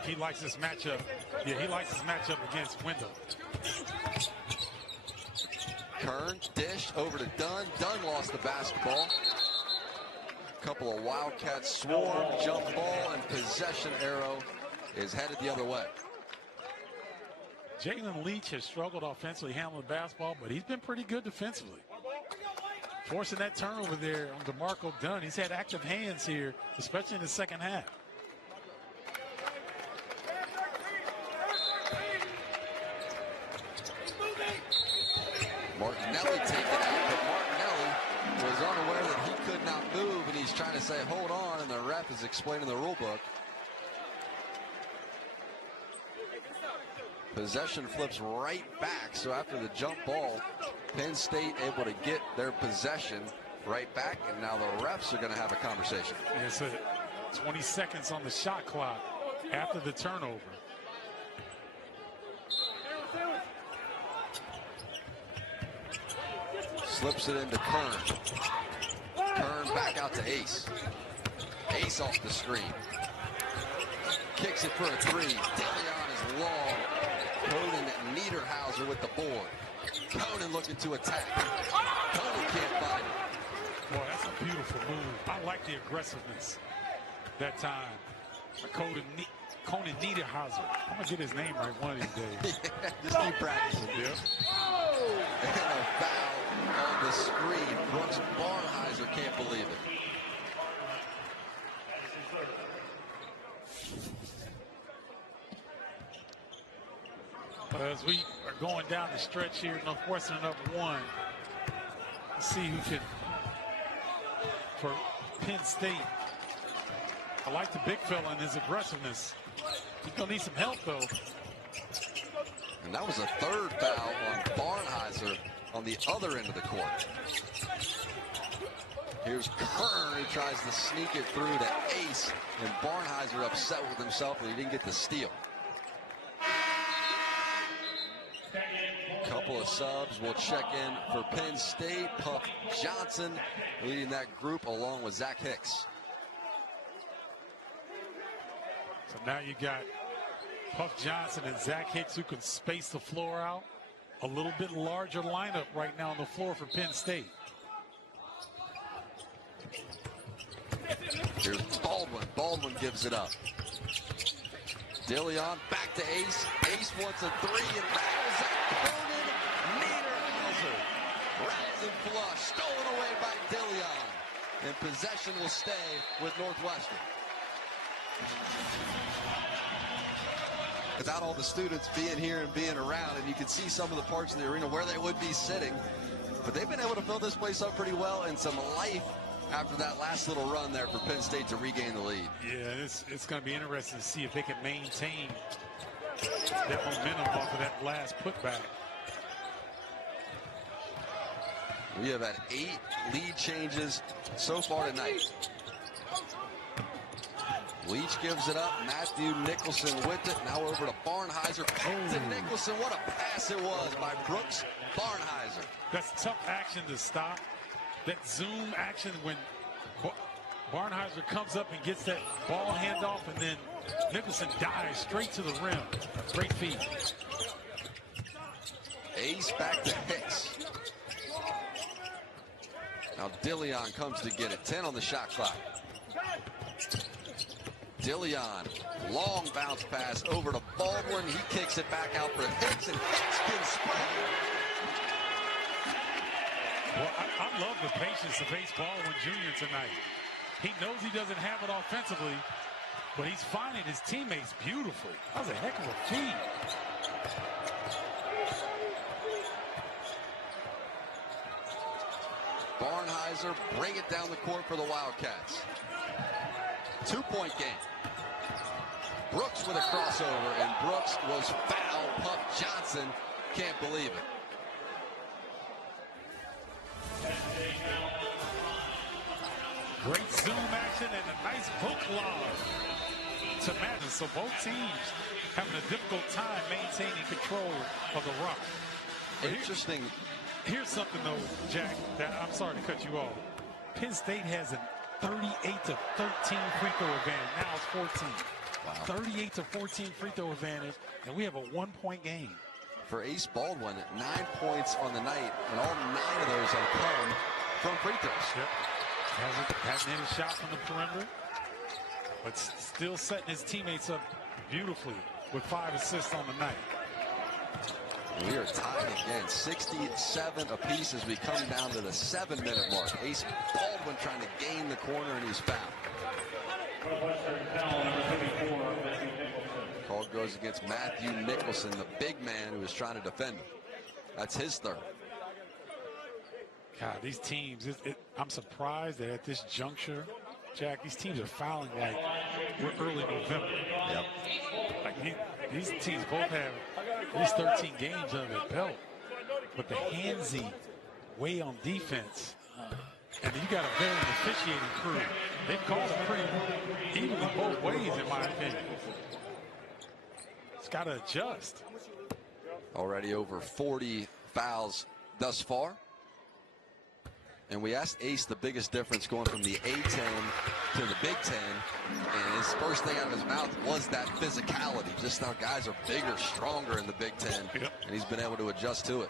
he likes this matchup. Yeah, he likes this matchup against Wyndham. Kern dished over to Dunn. Dunn lost the basketball. Couple of Wildcats swarm, jump ball, and possession arrow is headed the other way. Jalen Leach has struggled offensively handling the basketball, but he's been pretty good defensively. Forcing that turnover there on DeMarco Dunn. He's had active hands here, especially in the second half. Martinelli taken out, but Martinelli was unaware that he could not move, and he's trying to say, hold on, and the ref is explaining the rule book. Possession flips right back, so after the jump ball, Penn State able to get their possession right back, and now the refs are going to have a conversation. And it's 20 seconds on the shot clock after the turnover. Slips it into Kern. Kern back out to Ace. Ace off the screen. Kicks it for a three. DeLeon is long. Conan Niederhauser with the board. Conan looking to attack. Conan can't find it. Boy, that's a beautiful move. I like the aggressiveness that time. Conan Niederhauser. I'm going to get his name right one of these days. Just keep practicing. Yep. And a foul on the screen. Brooks Barnheiser can't believe it. As we are going down the stretch here, Northwestern up 1. Let's see who can, for Penn State. I like the big fella and his aggressiveness. He's going to need some help, though. And that was a third foul on Barnheiser on the other end of the court. Here's Kern, who tries to sneak it through to Ace, and Barnheiser upset with himself that he didn't get the steal. Couple of subs will check in for Penn State. Puff Johnson leading that group along with Zach Hicks. So now you got Puff Johnson and Zach Hicks who can space the floor out. A little bit larger lineup right now on the floor for Penn State. Here's Baldwin. Baldwin gives it up. DeLeon back to Ace. Ace wants a three and rattles it. Conan Niederhauser. Rise and flush. Stolen away by DeLeon. And possession will stay with Northwestern. Without all the students being here and being around, and you can see some of the parts of the arena where they would be sitting. But they've been able to fill this place up pretty well, and some life after that last little run there for Penn State to regain the lead. Yeah, it's going to be interesting to see if they can maintain that momentum off of that last putback. We have had 8 lead changes so far tonight. Leach gives it up. Matthew Nicholson with it. Now over to Barnheiser. To Nicholson. What a pass it was by Brooks Barnheiser. That's tough action to stop. That zoom action when Barnheiser comes up and gets that ball handoff, and then Nicholson dives straight to the rim. Great feed. Ace back to Hicks. Now DeLeon comes to get it. 10 on the shot clock. DeLeon, long bounce pass over to Baldwin. He kicks it back out for Hicks, and Hicks can spread. Well, I love the patience of Ace Baldwin Jr. tonight. He knows he doesn't have it offensively, but he's finding his teammates beautifully. That was a heck of a feed. Barnheiser bring it down the court for the Wildcats. 2-point game. Brooks with a crossover, and Brooks was fouled. Puff Johnson can't believe it. Great zoom action and a nice hook lob to Madden. So both teams having a difficult time maintaining control of the rock. Interesting. Here's something, though, Jack, that I'm sorry to cut you off. Penn State has a 38-13 free throw advantage. Now it's 14. Wow. 38-14 free throw advantage, and we have a 1-point game. For Ace Baldwin, 9 points on the night, and all 9 of those have come from free throws. Yep. Hasn't hit a shot from the perimeter, but still setting his teammates up beautifully with 5 assists on the night. We are tied again, 67 apiece as we come down to the 7-minute mark. Ace Baldwin trying to gain the corner, and he's fouled. Call goes against Matthew Nicholson, the big man who is trying to defend him. That's his third. God, these teams, I'm surprised that at this juncture, Jack, these teams are fouling like we're early November. Yep. Like these teams both have at least 13 games under their belt. But the handsy way on defense, and you got a very officiating crew. They've called it pretty evenly both ways, in my opinion. It's got to adjust. Already over 40 fouls thus far. And we asked Ace the biggest difference going from the A-10 to the Big Ten. And his first thing out of his mouth was that physicality. Just how guys are bigger, stronger in the Big Ten. Yep. And he's been able to adjust to it.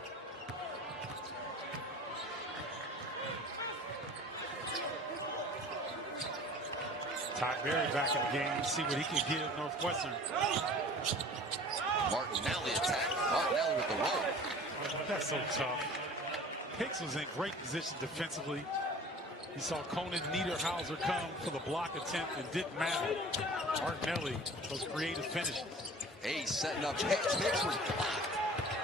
Ty Berry back in the game. See what he can give Northwestern. Martinelli attack. Martinelli with the rope. That's so tough. Hicks was in great position defensively. You saw Conan Niederhauser come for the block attempt and didn't matter. Martinelli, those creative finishes. Ace setting up Hicks. Hicks was blocked.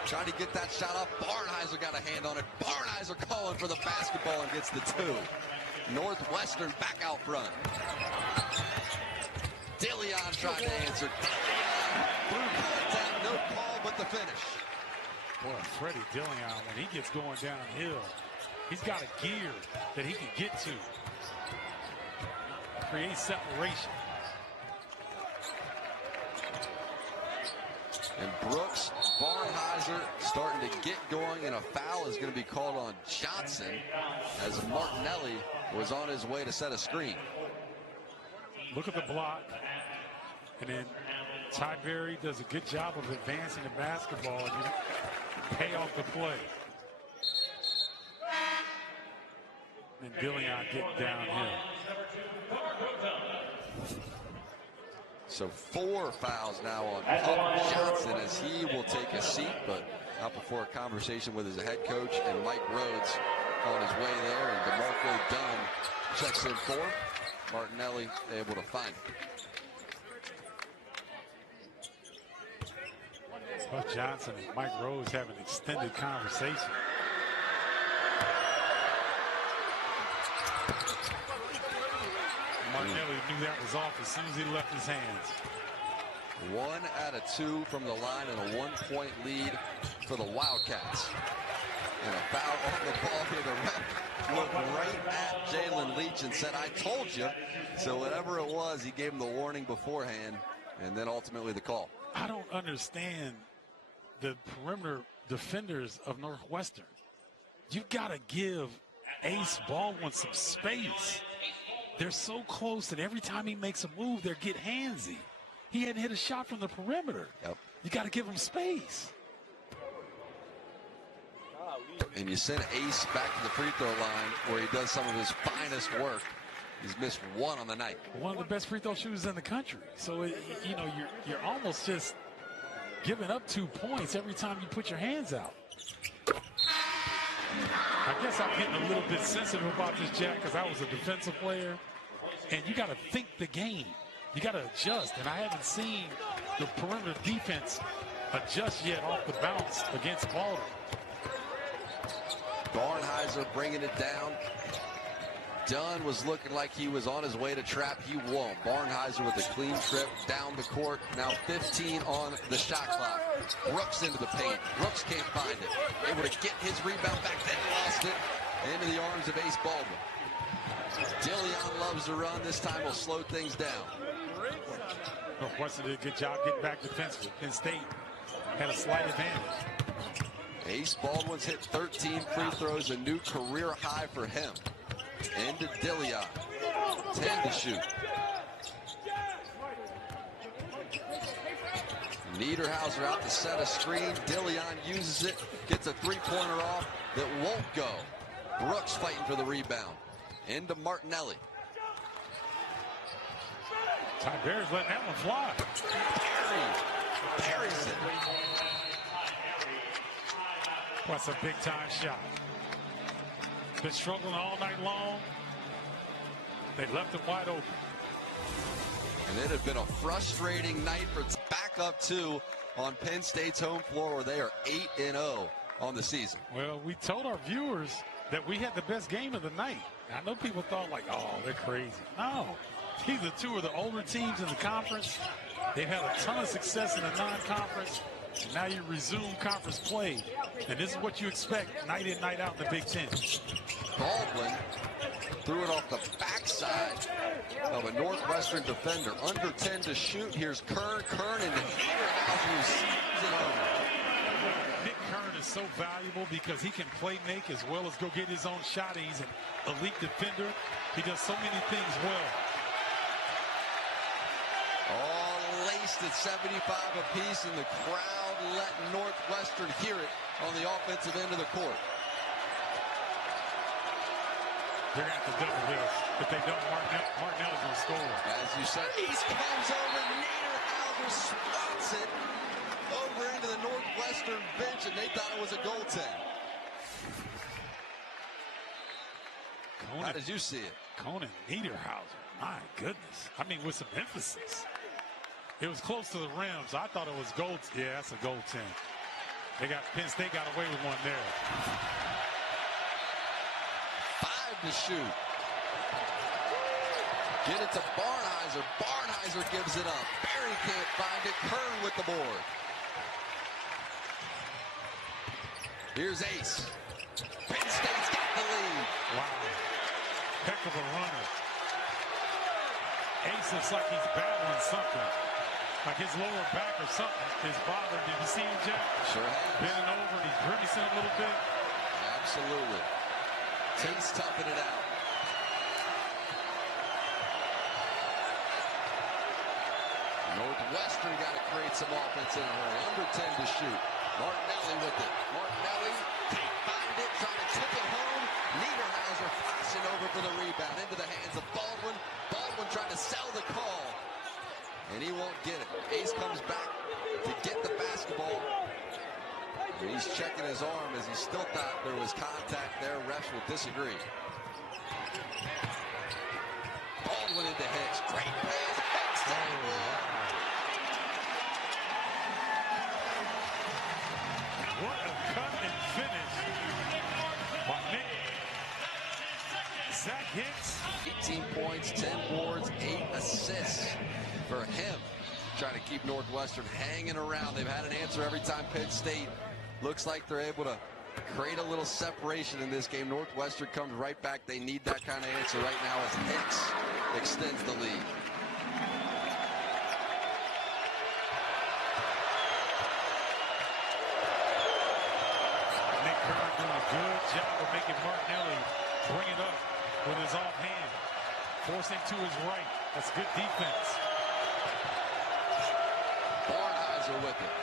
Trying to get that shot off. Barnheiser got a hand on it. Barnheiser calling for the basketball and gets the two. Northwestern back out front. Dillion trying to answer. Dillion through contact, no call but the finish. Boy, Freddie Dillion, when he gets going downhill, he's got a gear that he can get to. Create separation. And Brooks, Barnheiser starting to get going, and a foul is going to be called on Johnson as Martinelli was on his way to set a screen. Look at the block. And then Ty Berry does a good job of advancing the basketball and pay off the play. And Dillion getting downhill. So 4 fouls now on Paul Johnson as he will take a seat, but not before a conversation with his head coach and Mike Rhodes on his way there. And DeMarco Dunn checks in for him. Martinelli able to find him. Buck Johnson and Mike Rhodes have an extended conversation. Martinelli knew that was off as soon as he left his hands. 1 out of 2 from the line and a 1-point lead for the Wildcats. And a foul on the ball here. The ref looked right at Jalen Leach and said, "I told you." So whatever it was, he gave him the warning beforehand and then ultimately the call. I don't understand the perimeter defenders of Northwestern. You've got to give Ace Baldwin some space. They're so close that every time he makes a move, they get handsy. He hadn't hit a shot from the perimeter. Yep. You got to give him space. And you send Ace back to the free throw line where he does some of his finest work. He's missed 1 on the night. One of the best free throw shooters in the country. So, you're almost just giving up 2 points every time you put your hands out. I guess I'm getting a little bit sensitive about this, Jack, because I was a defensive player. And you got to think the game. You got to adjust. And I haven't seen the perimeter defense adjust yet off the bounce against Baldwin. Barnheiser bringing it down. Dunn was looking like he was on his way to trap. He won't. Barnheiser with a clean trip down the court. Now 15 on the shot clock. Brooks into the paint. Brooks can't find it. Able to get his rebound back, then lost it into the arms of Ace Baldwin. Dillion loves to run. This time will slow things down. Northwestern did a good job getting back defensively. Penn State had a slight advantage. Ace Baldwin's hit 13 free throws, a new career high for him. Into Dillion. 10 to shoot. Niederhauser out to set a screen. Dillion uses it, gets a three-pointer off that won't go. Brooks fighting for the rebound. Into Martinelli. Ty Berry's letting that one fly. Berry's it. That's a big-time shot. Been struggling all night long. They left him wide open. And it had been a frustrating night for back up 2 on Penn State's home floor where they are 8-0 on the season. Well, we told our viewers that we had the best game of the night. I know people thought like, oh, they're crazy. No, these are two of the older teams in the conference. They've had a ton of success in the non-conference. Now you resume conference play, and this is what you expect night in, night out in the Big Ten. Baldwin threw it off the backside of a Northwestern defender. Under 10 to shoot. Here's Kern. Kern into Niederhauser, who sees it over. Nick Kern is so valuable because he can play make as well as go get his own shot. He's an elite defender. He does so many things well. All laced at 75 apiece, and the crowd let Northwestern hear it on the offensive end of the court. They're going to have to double this. If they don't, Martinelli's going to score. As you said, East comes over. Niederhauser spots it over into the Northwestern bench, and they thought it was a goaltend. How did you see it? Conan Niederhauser. My goodness. I mean, with some emphasis. It was close to the rim, so I thought it was gold. Yeah, that's a goaltend. Penn State got away with one there. 5 to shoot. Get it to Barnhizer. Barnhizer gives it up. Barry can't find it. Kern with the board. Here's Ace. Penn State's got the lead. Wow. Heck of a runner. Ace looks like he's battling something. Like his lower back or something is bothering him. You see him, Jack? Sure has. Bending over and he's grimacing a little bit. Absolutely. Tate's toughing it out. Northwestern got to create some offense in a hurry. Under 10 to shoot. Martinelli with it. Martinelli can't find it. Trying to tip it home. Niederhauser flashing over for the rebound. Into the hands of Baldwin. Baldwin trying to sell the call. And he won't get it. Ace comes back to get the basketball. And he's checking his arm as he still thought there was contact there. Refs will disagree. Baldwin into Hicks. Great pass. Hicks. What a cut and finish by Nick. Zach Hicks. 18 points, 10 boards, 8 assists for him. Trying to keep Northwestern hanging around. They've had an answer every time Penn State looks like they're able to create a little separation in this game. Northwestern comes right back. They need that kind of answer right now as Hicks extends the lead. Nick Kern doing a good job of making Martinelli bring it up with his offhand. Forcing to his right. That's good defense. Barnhizer with it.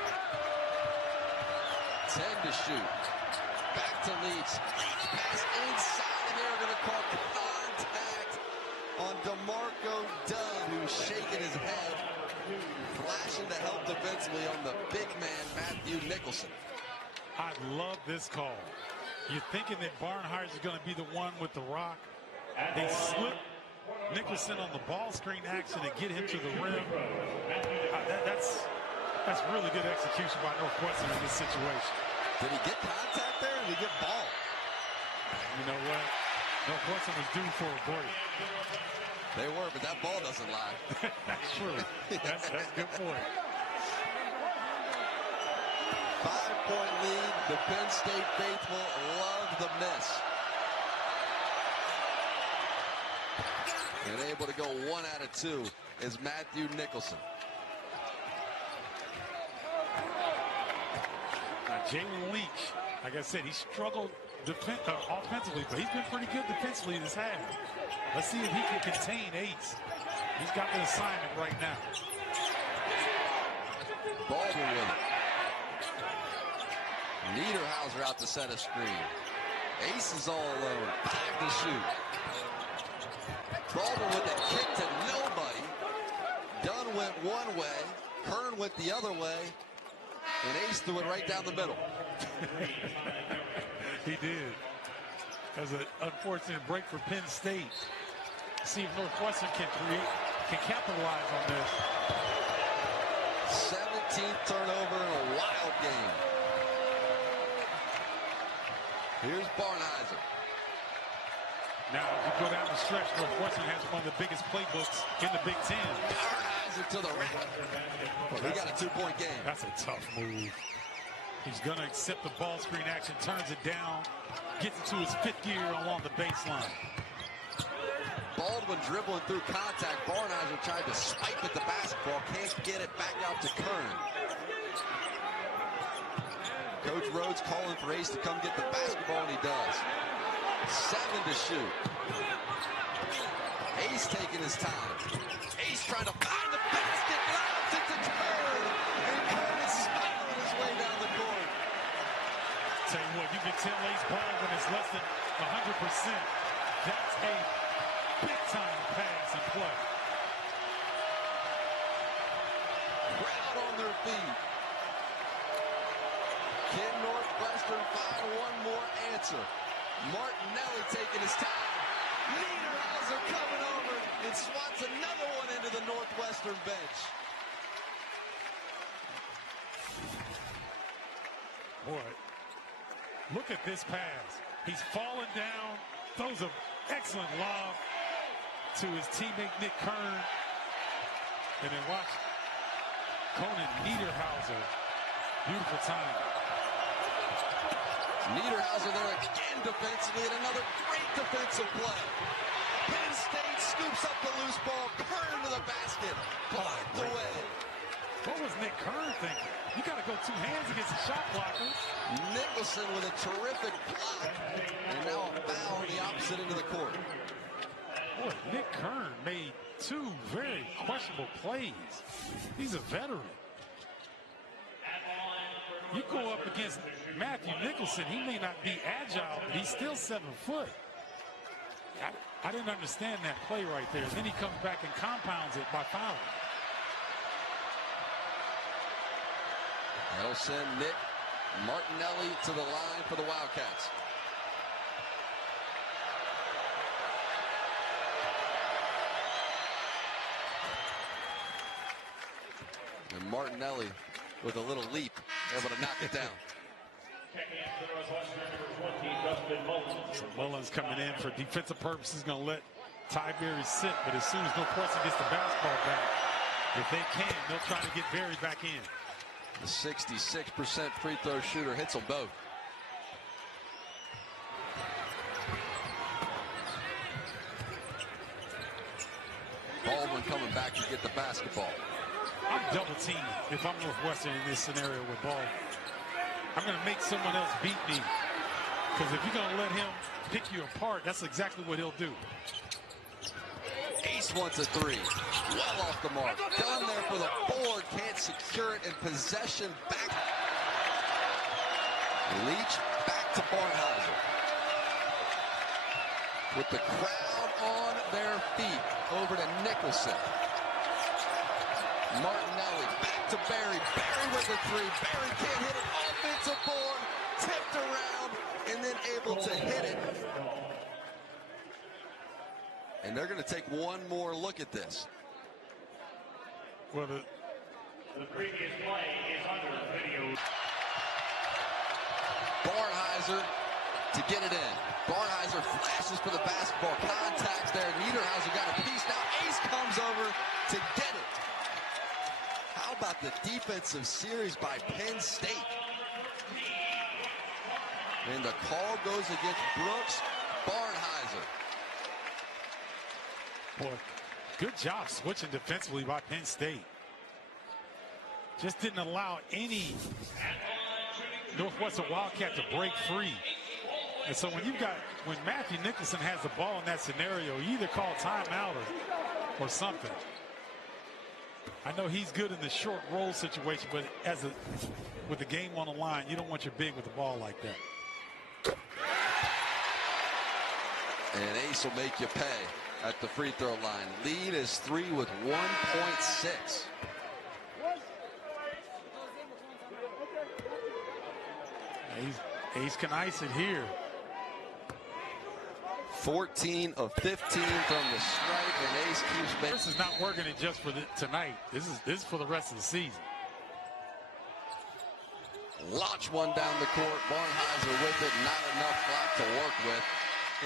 10 to shoot. Back to Leach. Leach pass inside, and they're going to call contact on DeMarco Dunn, who's shaking his head, flashing to help defensively on the big man, Matthew Nicholson. I love this call. You're thinking that Barnhizer is going to be the one with the rock. They slip Nicholson on the ball screen action to get him to the rim. That's really good execution by Northwestern in this situation. Did he get contact there, or did he get ball? You know what? Northwestern was due for a break. They were, but that ball doesn't lie. That's true. That's a good point. 5-point lead. The Penn State faithful love the miss. And able to go 1 out of 2 is Matthew Nicholson. Now, Jalen Leach, like I said, he struggled offensively, but he's been pretty good defensively this half. Let's see if he can contain Ace. He's got the assignment right now. Baldwin with it. Niederhauser out to center screen. Ace is all alone. 5 to shoot. Baldwin with a kick to nobody. Dunn went one way. Kern went the other way. And Ace threw it right down the middle. He did. That was an unfortunate break for Penn State. See if Northwestern can capitalize on this. 17th turnover in a wild game. Here's Barnhizer. Now, if you go down the stretch, Northwestern has one of the biggest playbooks in the Big Ten. Barnhizer to the rack. He got a 2-point game. That's a tough move. He's going to accept the ball screen action, turns it down, gets it to his 5th gear along the baseline. Baldwin dribbling through contact. Barnhizer tried to swipe at the basketball. Can't get it back out to Kern. Coach Rhodes calling for Ace to come get the basketball, and he does. 7 to shoot. Ace taking his time. Ace trying to find the basket. Lobs it to Kern. And Kern is spiraling his way down the court. Tell you what, you can tell Ace ball when it's less than 100%. That's a big-time pass and play. Crowd on their feet. Can Northwestern find one more answer? Martinelli taking his time. Niederhauser coming over and swats another one into the Northwestern bench. Boy, look at this pass. He's falling down, throws an excellent lob to his teammate Nick Kern. And then watch Conan Niederhauser. Beautiful time. Niederhauser there again defensively, and another great defensive play. Penn State scoops up the loose ball. Kern to the basket. Blocked away. What was Nick Kern thinking? You got to go 2 hands against the shot blockers. Nicholson with a terrific block. And now a foul on the opposite end of the court. Boy, Nick Kern made 2 very questionable plays. He's a veteran. You go up against Matthew Nicholson, he may not be agile, but he's still 7 foot. I didn't understand that play right there. Then he comes back and compounds it by fouling. That'll send Nick Martinelli to the line for the Wildcats. And Martinelli with a little leap, able to knock it down. So Mullins coming in for defensive purposes, going to let Tyberry sit, but as soon as Northwestern gets the basketball back, if they can, they'll try to get Berry back in. The 66% free throw shooter hits them both. Baldwin coming back to get the basketball. I'm double teaming if I'm Northwestern in this scenario with Baldwin. I'm going to make someone else beat me. Because if you're going to let him pick you apart, that's exactly what he'll do. Ace wants a 3. Well off the mark. Done there for the board. Can't secure it in possession. Back. Leach back to Barnhizer. With the crowd on their feet. Over to Nicholson. Martinelli back to Berry. Berry with a 3. Berry can't hit it. Offensive board. Tipped around and then able to hit it. And they're going to take one more look at this. Well, the previous play is under video. Barnhizer to get it in. Barnhizer flashes for the basketball. Contacts there. Niederhauser got a piece. Now Ace comes over to get it. How about the defensive series by Penn State? And the call goes against Brooks. Barnhizer. boy, good job switching defensively by Penn State. Just didn't allow any Northwestern Wildcat to break free. And so when Matthew Nicholson has the ball in that scenario, you either call timeout or something. I know he's good in the short roll situation, but with the game on the line, you don't want your big with the ball like that. And Ace will make you pay at the free throw line. Lead is 3 with 1.6. Ace can ice it here. 14 of 15 from the stripe, and Ace keeps making. This is not working it just for tonight. This is for the rest of the season. Launch one down the court. Barnhizer with it. Not enough clock to work with.